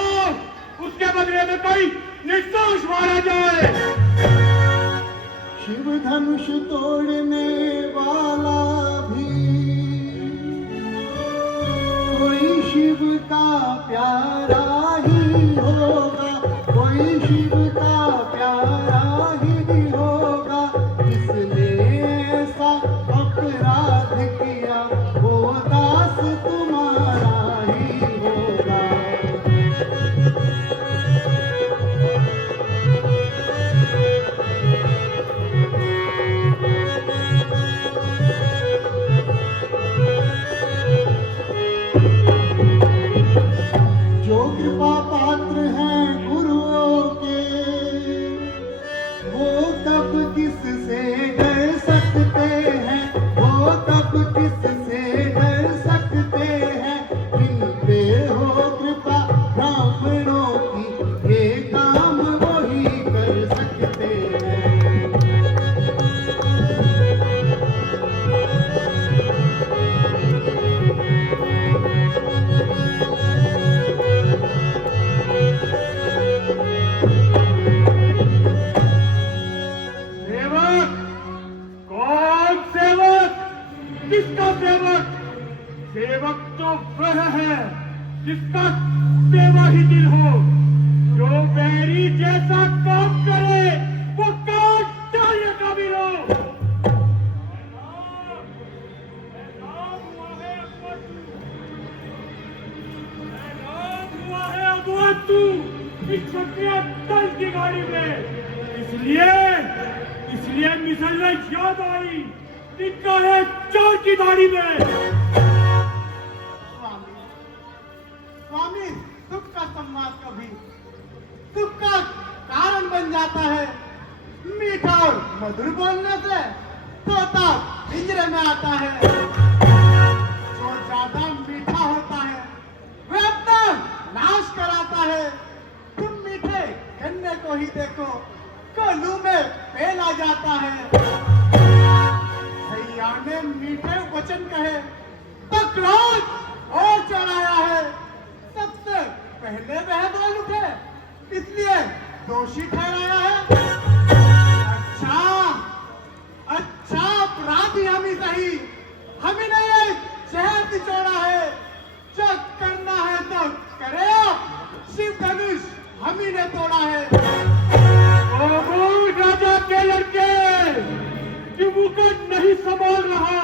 उसके बदले में कोई निर्दोष मारा जाए। शिव धनुष तोड़ने वाला भी कोई शिव का प्यारा ही होगा, कोई शिव का प्यारा ही होगा। जिसने ऐसा अपराध किया वो दास तुम्हारा ही होगा। जो कृपा पात्र हैं गुरुओं के, वो तब किससे डर सकते हैं, वो तब किससे डर सकते हैं। इन पे हो कृपा ब्राह्मणों की, ये काम वही कर सकते हैं। सेवक, कौन सेवक? किसका सेवक? सेवक तो वह है जिसका सेवा ही दिल हो, जो बैरी जैसा काम करे वो काट डालने का भी हो। हुआ है अगुआ तू इस क्षत्रिय दल की गाड़ी में, इसलिए मिसल में याद आई इनका है चोर की दाढ़ी में। स्वामी, स्वामी, सुख का संवाद कभी सुख का कारण बन जाता है। मीठा और मधुर बोलने से तोता पिंजरे में आता है। जो ज्यादा मीठा होता है वह अपना नाश कराता है। तुम मीठे गन्ने को ही देखो, कोल्हू में फेल आ जाता है। भैया ने मीठे वचन कहे तो क्रोध और चढ़ाया है। सबसे पहले वह बोल उठे, इसलिए दोषी ठहराया है। अच्छा अपराधी हम ही सही, हम ही ने ये शहर बिछोड़ा है। जो करना है तो करे, शिव धनुष हम ही ने तोड़ा है। राजा के लड़के कि मुकुट नहीं संभाल रहा,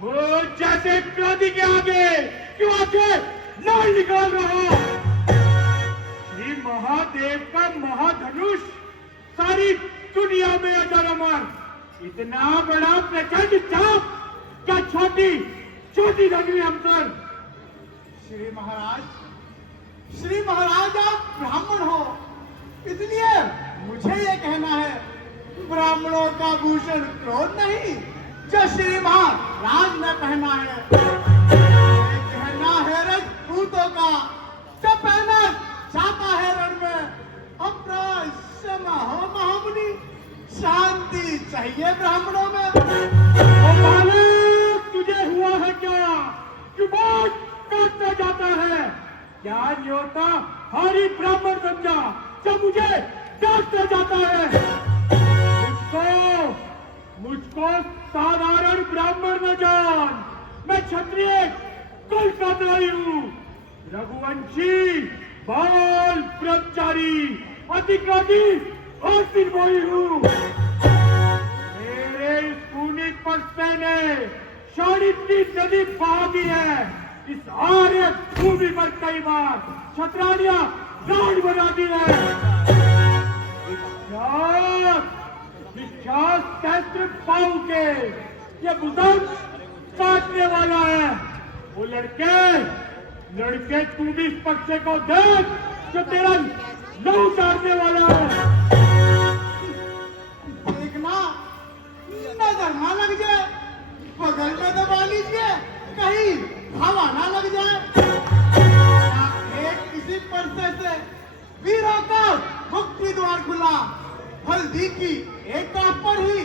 वो जैसे क्यों आके लाल निकाल रहा? श्री महादेव का महाधनुष सारी दुनिया में अजर अमर, इतना बड़ा प्रचंड चाप क्या छोटी छोटी रंगली हमसर? श्री महाराज आप ब्राह्मण हो, इसलिए मुझे ये कहना है, ब्राह्मणों का भूषण क्रोध नहीं जो श्री महाराज ने पहना है, ये कहना है रजपूतों का जो पहना जाता है रण में। अपना महामुनि, शांति चाहिए ब्राह्मणों में। ओ बालक, तुझे हुआ है क्या? क्यों बात काटता जाता है? क्या न्योता हरी ब्राह्मण समझा जो मुझे डांटता जाता है? मुझको साधारण ब्राह्मण न जान, मैं क्षत्रिय कुल का द्रोही हूँ, रघुवंशी बाल ब्रह्मचारी अधिकारी और निर्मोही हूँ। मेरे इस खूनी परसे ने शोणित की नदी बहा दी है, इस आर्य भूमि पर कई बार क्षत्राणियां राज बना दी है। विख्यात शस्त्र पाऊ के ये बुजुर्ग काटने वाला है। वो लड़के तू भी इस पक्षे को देख जो तेरा लहू चाटने वाला है। देखना नजर ना लग जाए, बगल में दबा लीजिए कहीं हवा ना लग जाए। एक किसी परसे से वीरों का मुक्ति द्वार खुला, हल्दी की एक पर ही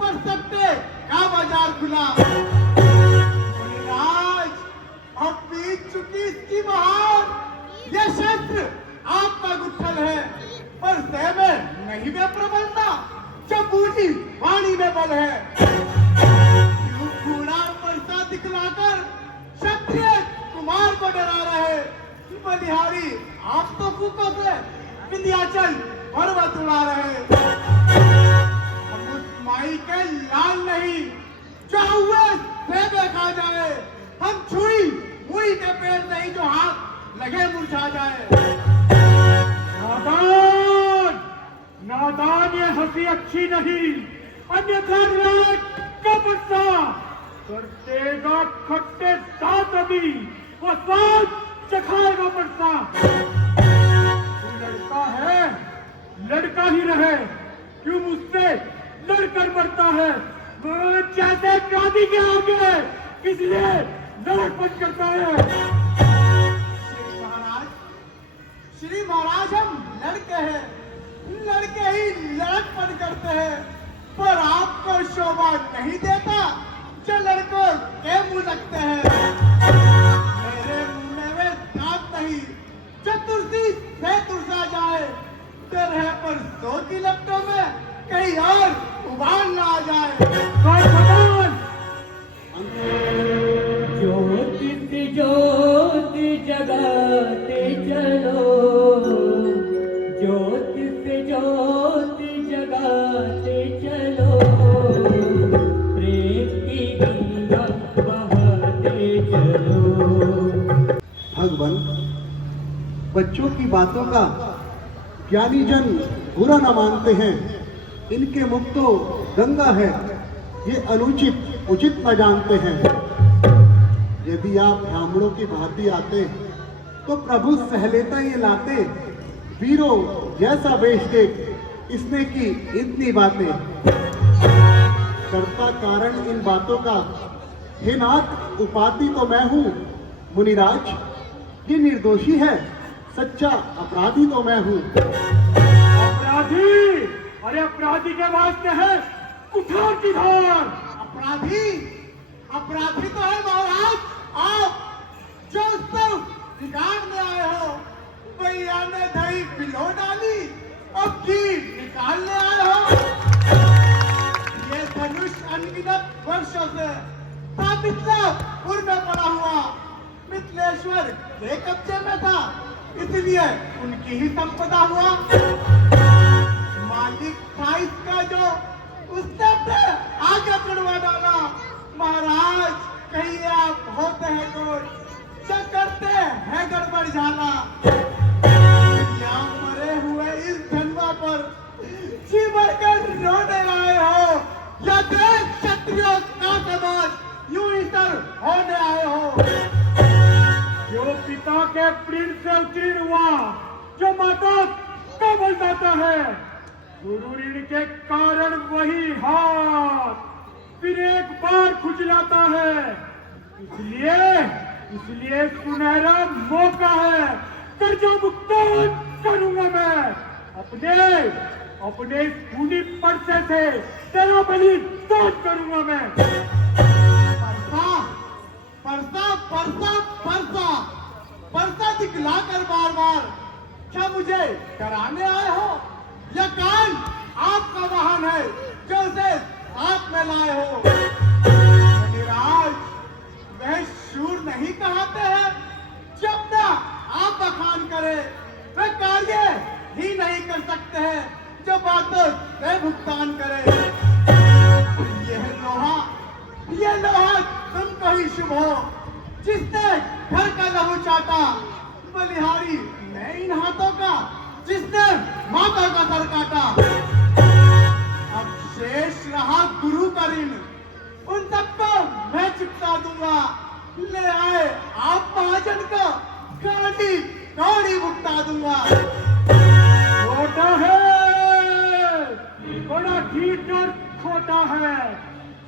पर सकते का बाजार खुला। राज अब बीत चुकी इसकी बहार, ये शस्त्र आपका गुत्थल है, पर से में नहीं वे प्रबलता जब बूढ़ी वाणी में बल है। बूढ़ा परसा दिखलाकर क्षत्रिय कुमार को डरा रहे, बलिहारी आप तो फूकों से विंध्याचल पर्वत उड़ा रहे। हम उस माई के लाल नहीं जो हुए से देखा जाए, हम छुई मुई के पेड़ नहीं जो हाथ लगे मुरझा जाए। नादान ये हंसी अच्छी नहीं, अन्यथा लाख का बच्चा कर देगा खट्टे दांत, अभी वो स्वाद चखाएगा बच्चा। तू लड़का है, लड़का ही रहे, क्यों मुझसे लड़कर मरता है? वो जैसे गादी के आगे इसलिए लड़पट करता है। श्री महाराज हम लड़के हैं, लड़के ही लड़कपन करते हैं, पर आपको शोभा नहीं देता जो लड़कों के मुंह लगते हैं। मेरे मुंह में दांत नहीं जो तुलसी से तुरसा जाए, डर है पर सोती लपटों में कहीं और उबाल ना आ जाए। ज्योति से ज्योति जगाते चलो, ज्योति से ज्योति जगाते चलो, प्रेम की गंगा बहाते चलो। भगवान, बच्चों की बातों का ज्ञानी जन बुरा न मानते हैं, इनके मुख तो गंगा है, ये अनुचित उचित न जानते हैं। यदि आप ब्राह्मणों की भांति आते तो प्रभु सहलेता ये लाते, वीरों जैसा वेश देख इसने की इतनी बातें। करता कारण इन बातों का हे नाथ, उपाधि तो मैं हूँ मुनिराज, ये निर्दोषी है, सच्चा अपराधी तो मैं हूँ। अपराधी? अरे अपराधी के वास्ते है कुठार की धार। अपराधी तो है महाराज आप, जो उस पर बिगाड़ने आए हो। भैया ने दही पिलो डाली, अब घी निकालने आए हो। ये धनुष अनगिनत वर्षों से मिथिलापुर में पड़ा हुआ, मिथिलेश्वर के कब्जे में था, इसलिए उनकी ही संपदा हुआ। मालिक था इसका जो उसने अपने आगे चढ़वा डाला। महाराज कहिए आप होते हैं कौन, जो जाला। यहाँ मरे हुए इस धनवा पर जी भरकर रोने आए हो या देश क्षत्रियों का समाज यूं ही सर होने आए हो। जो पिता के प्रीण से उत्तीर्ण हुआ, जो माता का बल जाता है, गुरु ऋण के कारण वही हाथ फिर एक बार खुजलाता है। इसलिए सुनहरा मौका है, कर्जा भुगतान करूंगा मैं। अपने खूनी पर्चे से तेरा बलिदान करूंगा मैं। परसा दिखलाकर बार बार क्या मुझे डराने आए हो या कान आपका वाहन है जो उसे हाथ में लाए हो? निराज वह शूर नहीं कहते हैं जब ना आप बखान करे, वे कार्य ही नहीं कर सकते हैं जो बातों से भुगतान करे। यह लोहा तुमको ही शुभ हो जिसने घर का लहू चाटा, बलिहारी मैं इन हाथों का जिसने माता का सर काटा। अब शेष रहा गुरु का ऋण, उन सबको मैं चुकता दूंगा। ले आए आप महाजन को गाड़ी गाड़ी भुगता दूंगा। खोटा है, बड़ा ठीक और खोटा है,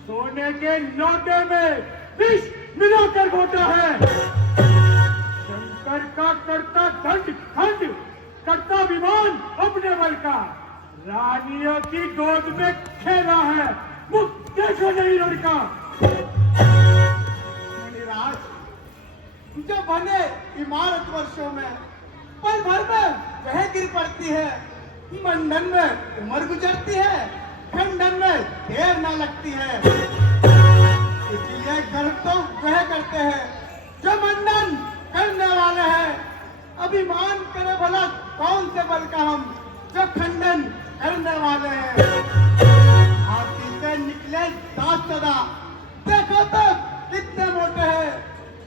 सोने के लोटे में विष मिलाकर घोटा है। शंकर का करता दंड खंड, करता विमान अपने बल का, रानियों की गोद में खेला है, मुख देखो नहीं लड़का। मुनिराज जो बने इमारत वर्षों में, पल भर में वह गिर पड़ती है। मंडन में उम्र गुजरती है, खंडन में देर न लगती है। इसलिए गर्व तो वह करते हैं जो मंडन करने वाले हैं। अभिमान करे भला कौन से बल का हम जो खंडन करने वाले हैं। हाथी से निकले दांत सदा, देखो तो कितने मोटे हैं,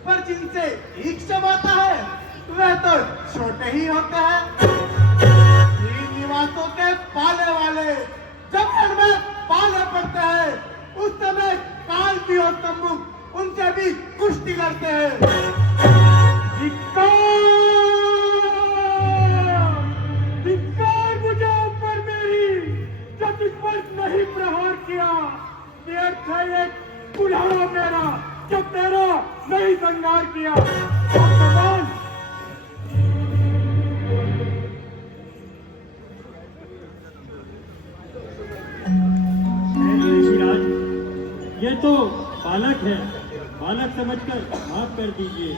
पर जिनसे ईख चबाता है वह तो छोटे ही होते हैं। निवासों के पाले वाले जब घर में पाले पड़ते हैं, उस समय काल की और सम्मुख उनसे भी कुश्ती करते हैं। धिक्कार मुझे ऊपर मेरी, जब इस पर नहीं प्रहार किया। व्यर्थ है ये कुल्हाड़ा मेरा, जब तेरा नहीं संगार किया। भगवान ये तो बालक है, बालक समझकर माफ कर दीजिए।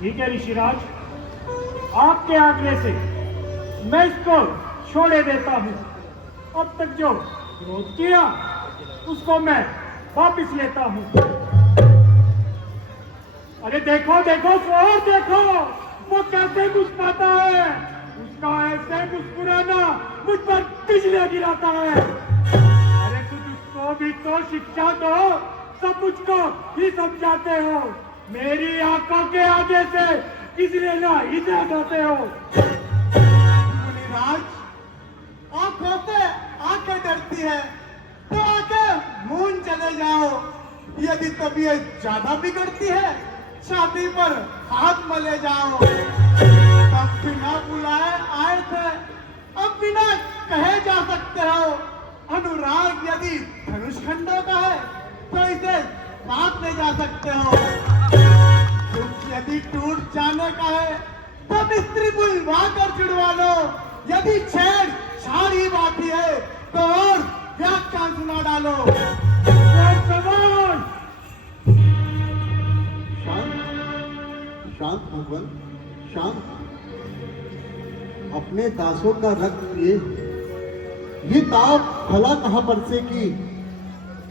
ठीक है ऋषिराज, आपके आज्ञा से मैं इसको छोड़े देता हूँ। अब तक जो विरोध किया उसको मैं वापिस लेता हूँ। अरे देखो देखो और देखो वो कैसे मुस्कुराता है, उसका ऐसे मुस्कुराना मुझ पर बिजली गिराता है। अरे तुझ उसको भी तो शिक्षा दो, सब मुझको ही समझाते हो। मेरी आंखों के आगे से इसलिए ना इधर जाते हो। मुनिराज आंखों से आंखें डरती है तो आंखें मूंद चले जाओ। यदि तबीयत ज्यादा बिगड़ती है छाती पर हाथ मले जाओ। तब बिना बुलाए आए थे, अब बिना कहे जा सकते हो। अनुराग यदि धनुष खंडों का है तो इसे साथ ले जा सकते हो। दुख यदि टूट जाने का है तो मिस्त्री बुलवा कर जुड़वा लो। यदि छेड़ छाड़ ही बाकी है तो और व्याख्यान सुना डालो। शांत भगवान शांत। अपने दासों का रक्त पिए ये ताप भला कहां पर से की।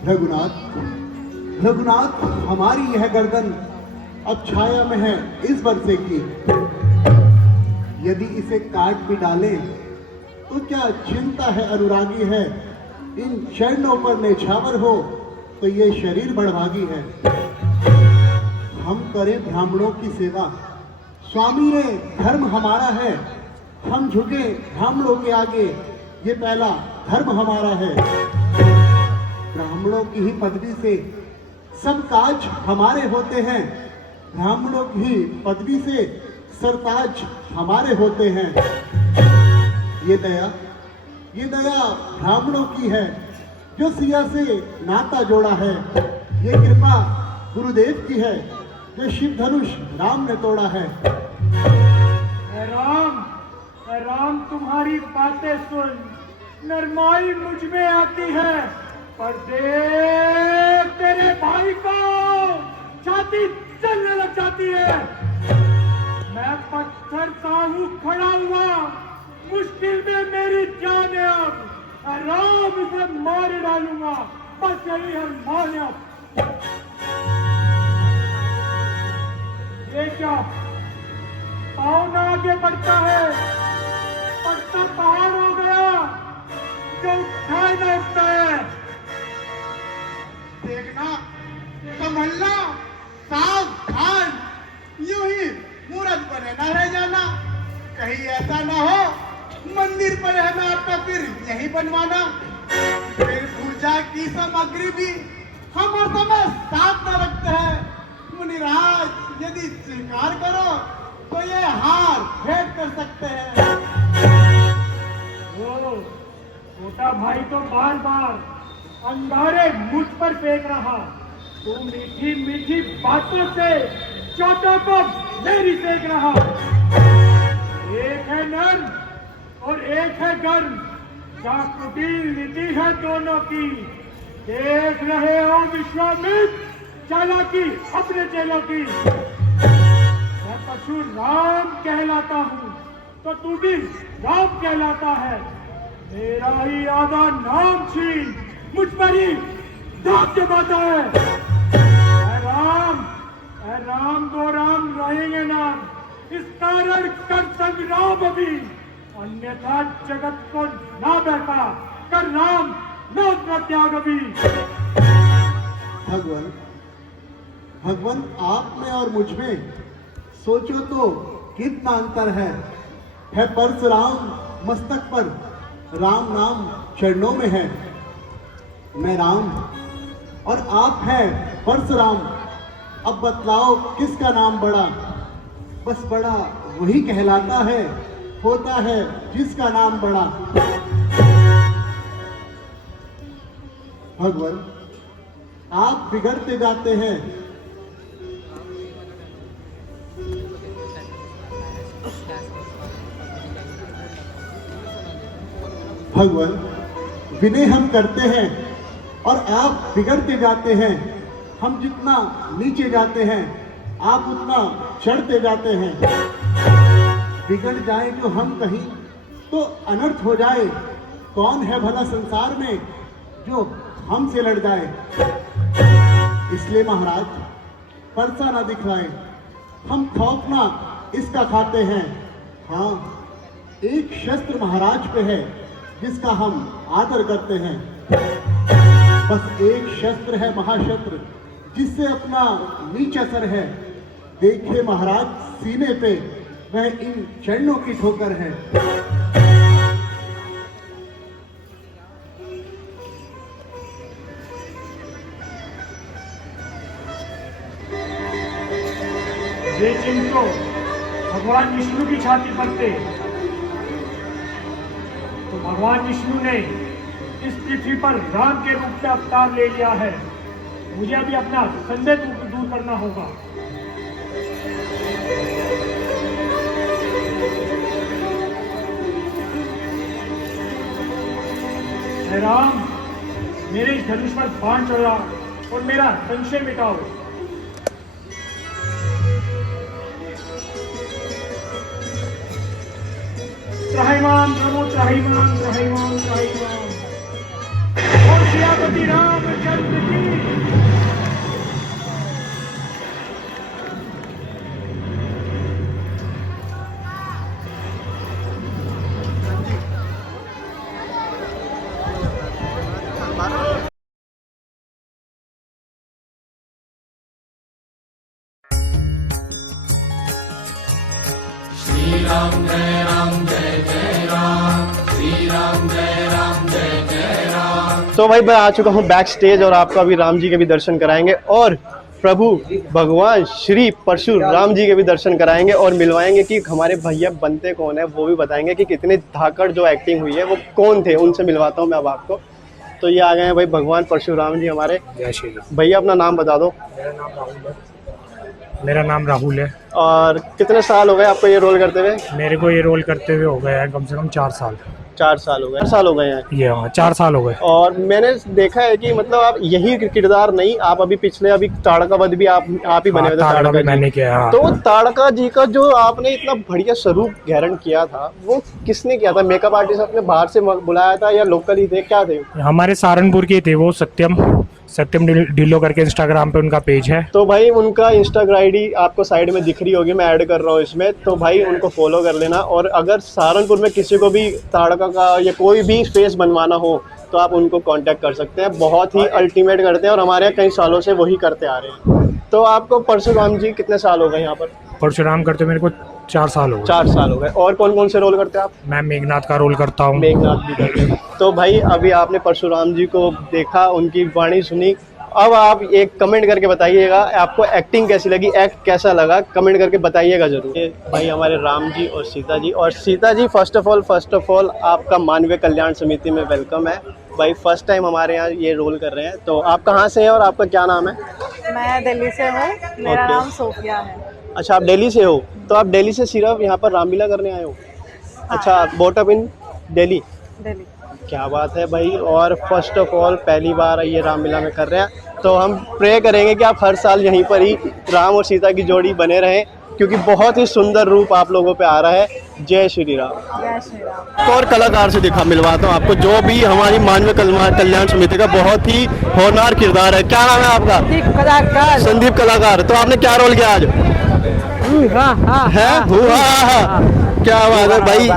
रघुनाथ रघुनाथ हमारी यह गर्दन अब छाया में है इस वर्षे की। यदि इसे काट भी डालें तो क्या चिंता है अनुरागी है। इन चरणों पर नेछावर हो तो ये शरीर बड़भागी है। हम करें ब्राह्मणों की सेवा, स्वामी रे धर्म हमारा है, हम झुके ब्राह्मणों के आगे, ये पहला धर्म हमारा है। ब्राह्मणों की ही पदवी से सब काज हमारे होते हैं, ब्राह्मणों की ही पदवी से सरताज हमारे होते हैं। ये दया ब्राह्मणों की है, जो सिया से नाता जोड़ा है। ये कृपा गुरुदेव की है, जो शिव धनुष राम ने तोड़ा है। राम तुम्हारी बातें सुन, नरमाई मुझ में आती है, पर देख तेरे भाई को छाती चलने लग जाती है। मैं पत्थर सा हूं खड़ा हुआ, मुश्किल में मेरी जान है। अब राम इसे मार डालूंगा, बस यही है मान्य। ये क्या पाँव ना आगे बढ़ता है, पत्थर पहाड़ हो गया जो उठाए न उठता है। देखना, संभलना, सावधान, यूं ही मूर्त बने न रह जाना। कहीं ऐसा ना हो मंदिर पर हमें आपका फिर यही बनवाना। फिर पूजा की सामग्री भी हम हर समय साथ न रखते हैं। मुनिराज, यदि स्वीकार करो तो ये हार भेंट कर सकते हैं। ओ, छोटा भाई तो बार बार अंगारे मुझ पर फेंक रहा। तू मीठी मीठी बातों से छोटों को मेरी सेक रहा। एक है नर और एक है गर्म, क्या कुटिल नीति है दोनों की। देख रहे हो विश्वामित्र चालाकी अपने चेलों की। मैं परशुराम कहलाता हूँ तो तू भी राम कहलाता है। मेरा ही आधा नाम छीन मुझ पर ही दाग जमाता है। ऐ राम दो राम रहेंगे ना, इस कारण कर संग्राम अभी, अन्यथा जगत को ना बैठा कर राम न त्याग अभी। भगवान आप में और मुझ में सोचो तो कितना अंतर है। परशुराम मस्तक पर, राम नाम चरणों में है। मैं राम और आप हैं परशुराम। अब बतलाओ किसका नाम बड़ा? बस बड़ा वही कहलाता है, होता है जिसका नाम बड़ा। भगवान आप बिगड़ते जाते हैं। भगवान विनय हम करते हैं और आप बिगड़ते जाते हैं। हम जितना नीचे जाते हैं आप उतना चढ़ते जाते हैं। बिगड़ जाए जो हम कहीं तो अनर्थ हो जाए। कौन है भला संसार में जो हमसे लड़ जाए? इसलिए महाराज परसा ना दिखलाए, हम खौफना इसका खाते हैं। हाँ, एक शस्त्र महाराज पे है जिसका हम आदर करते हैं। बस एक शस्त्र है महाशस्त्र जिससे अपना नीचा सर है। देखिए महाराज सीने पे वह इन चरणों की ठोकर है। ये चिन्ह तो भगवान विष्णु की छाती पर थे। तो भगवान विष्णु ने इस पृथ्वी पर राम के रूप में अवतार ले लिया है। मुझे अभी अपना संदेह दूर करना होगा। हे राम, मेरे इस धनुष पर बाण चढ़ा और मेरा संशय मिटाओ। त्राहिमाम प्रभु त्राहिमाम त्राहिमाम त्राहिमाम। और सियापति रामचंद्र की। श्री राम जय जय राम, श्री राम जय जय राम। तो भाई मैं आ चुका हूँ बैक स्टेज और आपको अभी राम जी के भी दर्शन कराएंगे और प्रभु भगवान श्री परशुराम जी के भी दर्शन कराएंगे और मिलवाएंगे कि हमारे भैया बनते कौन है, वो भी बताएंगे कि कितने धाकड़ जो एक्टिंग हुई है वो कौन थे, उनसे मिलवाता हूँ मैं अब आपको। तो ये आ गए हैं भाई भगवान परशुराम जी हमारे। भैया अपना नाम बता दो। मेरा नाम राहुल है। और कितने साल हो गए आपको ये रोल करते हुए? मेरे को ये रोल करते हुए हो गए हैं कम से कम 4 साल। 4 साल हो गए? 4 साल हो गए हैं ये 4 साल हो गए। और मैंने देखा है कि मतलब आप यही किरदार नहीं, आप अभी पिछले अभी ताड़का वध भी आप ही बने हुए थे। ताड़का भी मैंने किया। तो ताड़का जी का जो आपने इतना बढ़िया स्वरूप धारण किया था वो किसने किया था? मेकअप आर्टिस्ट आपने बाहर से बुलाया था या लोकल ही थे, क्या थे? हमारे सहारनपुर के थे वो, सत्यम ढिल्लो करके इंस्टाग्राम पे उनका पेज है। तो भाई उनका इंस्टाग्राम आईडी आपको साइड में दिख रही होगी, मैं ऐड कर रहा हूँ इसमें, तो भाई उनको फॉलो कर लेना। और अगर सहारनपुर में किसी को भी ताड़का का या कोई भी फेस बनवाना हो तो आप उनको कांटेक्ट कर सकते हैं। बहुत ही अल्टीमेट करते हैं और हमारे यहाँ कई सालों से वही करते आ रहे हैं। तो आपको परशुराम जी कितने साल हो गए यहाँ पर? परशुराम करते मेरे को 4 साल हो गए। 4 साल हो गए। और कौन कौन से रोल करते हैं आप? मैं मेघनाथ का रोल करता हूँ। मेघनाथ भी करते हैं। तो भाई अभी आपने परशुराम जी को देखा, उनकी वाणी सुनी, अब आप एक कमेंट करके बताइएगा आपको एक्टिंग कैसी लगी, एक्ट कैसा लगा, कमेंट करके बताइएगा जरूर। ये भाई हमारे राम जी और सीता जी। और Sita ji first of all आपका मानवीय कल्याण समिति में वेलकम है भाई। फर्स्ट टाइम हमारे यहाँ ये रोल कर रहे हैं। तो आप कहाँ से हैं और आपका क्या नाम है? मैं दिल्ली से हूँ, मेरा नाम सोफिया है। अच्छा, आप दिल्ली से हो? तो आप दिल्ली से सिर्फ यहाँ पर रामलीला करने आए हो? अच्छा, बॉट अप इन दिल्ली। क्या बात है भाई। और फर्स्ट ऑफ ऑल पहली बार ये रामलीला में कर रहे हैं, तो हम प्रे करेंगे कि आप हर साल यहीं पर ही राम और सीता की जोड़ी बने रहें, क्योंकि बहुत ही सुंदर रूप आप लोगों पे आ रहा है। जय श्री राम। जय श्री राम। और कलाकार से मिलवाता हूँ आपको, जो भी हमारी मानवीय कल्याण समिति का बहुत ही होनहार किरदार है। क्या नाम है आपका? संदीप कलाकार। तो आपने क्या रोल किया आज? है क्या बात है भाई।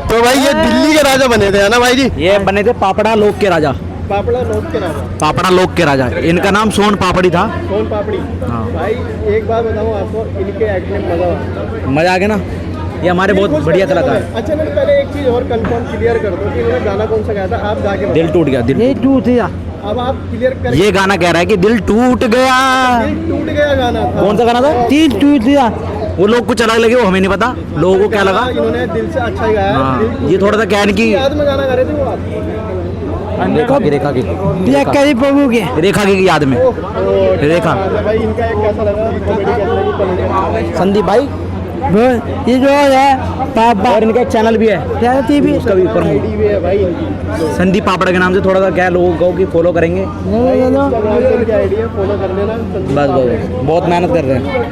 तो भाई ये दिल्ली के राजा बने थे, है ना भाई जी? ये बने थे पापड़ा लोक के राजा। पापड़ा लोक के राजा? पापड़ा लोक के राजा। इनका नाम सोन पापड़ी था। सोन पापड़ी। हाँ। भाई एक बात बताऊँ आपको, इनके एक्ट में मजा आ गया ना। ये हमारे बहुत बढ़िया कलाकार है। अच्छा, मैं पहले एक चीज और कंफर्म क्लियर कर दूं कि इन्होंने गाना कौन सा गाया था? आप गा के दिल टूट गया। दिल टूट गया। अब आप क्लियर कर। ये गाना कह रहा है कि दिल टूट गया। दिल टूट गया गाना था। कौन सा गाना था? दिल टूट गया। वो लोग कुछ अलग लगे, वो हमें नहीं पता। लोगों को क्या लगा? इन्होंने दिल से अच्छा ही गाया। हाँ, ये थोड़ा सा कहने की याद में गाना गा रहे थे वो आप? रेखा की याद में। रेखा भाई इनका एक कैसा लगा? कॉमेडी कैसा लगी? संदीप भाई ये जो है पापा, और इनका एक चैनल भी है टीवी, उसका भी ऊपर भी है भाई इनकी। संदीप पापड़ा के नाम से। थोड़ा सा क्या लोगों को कि फॉलो करेंगे, फॉलो कर लेना। बस बहुत मेहनत कर रहे हैं।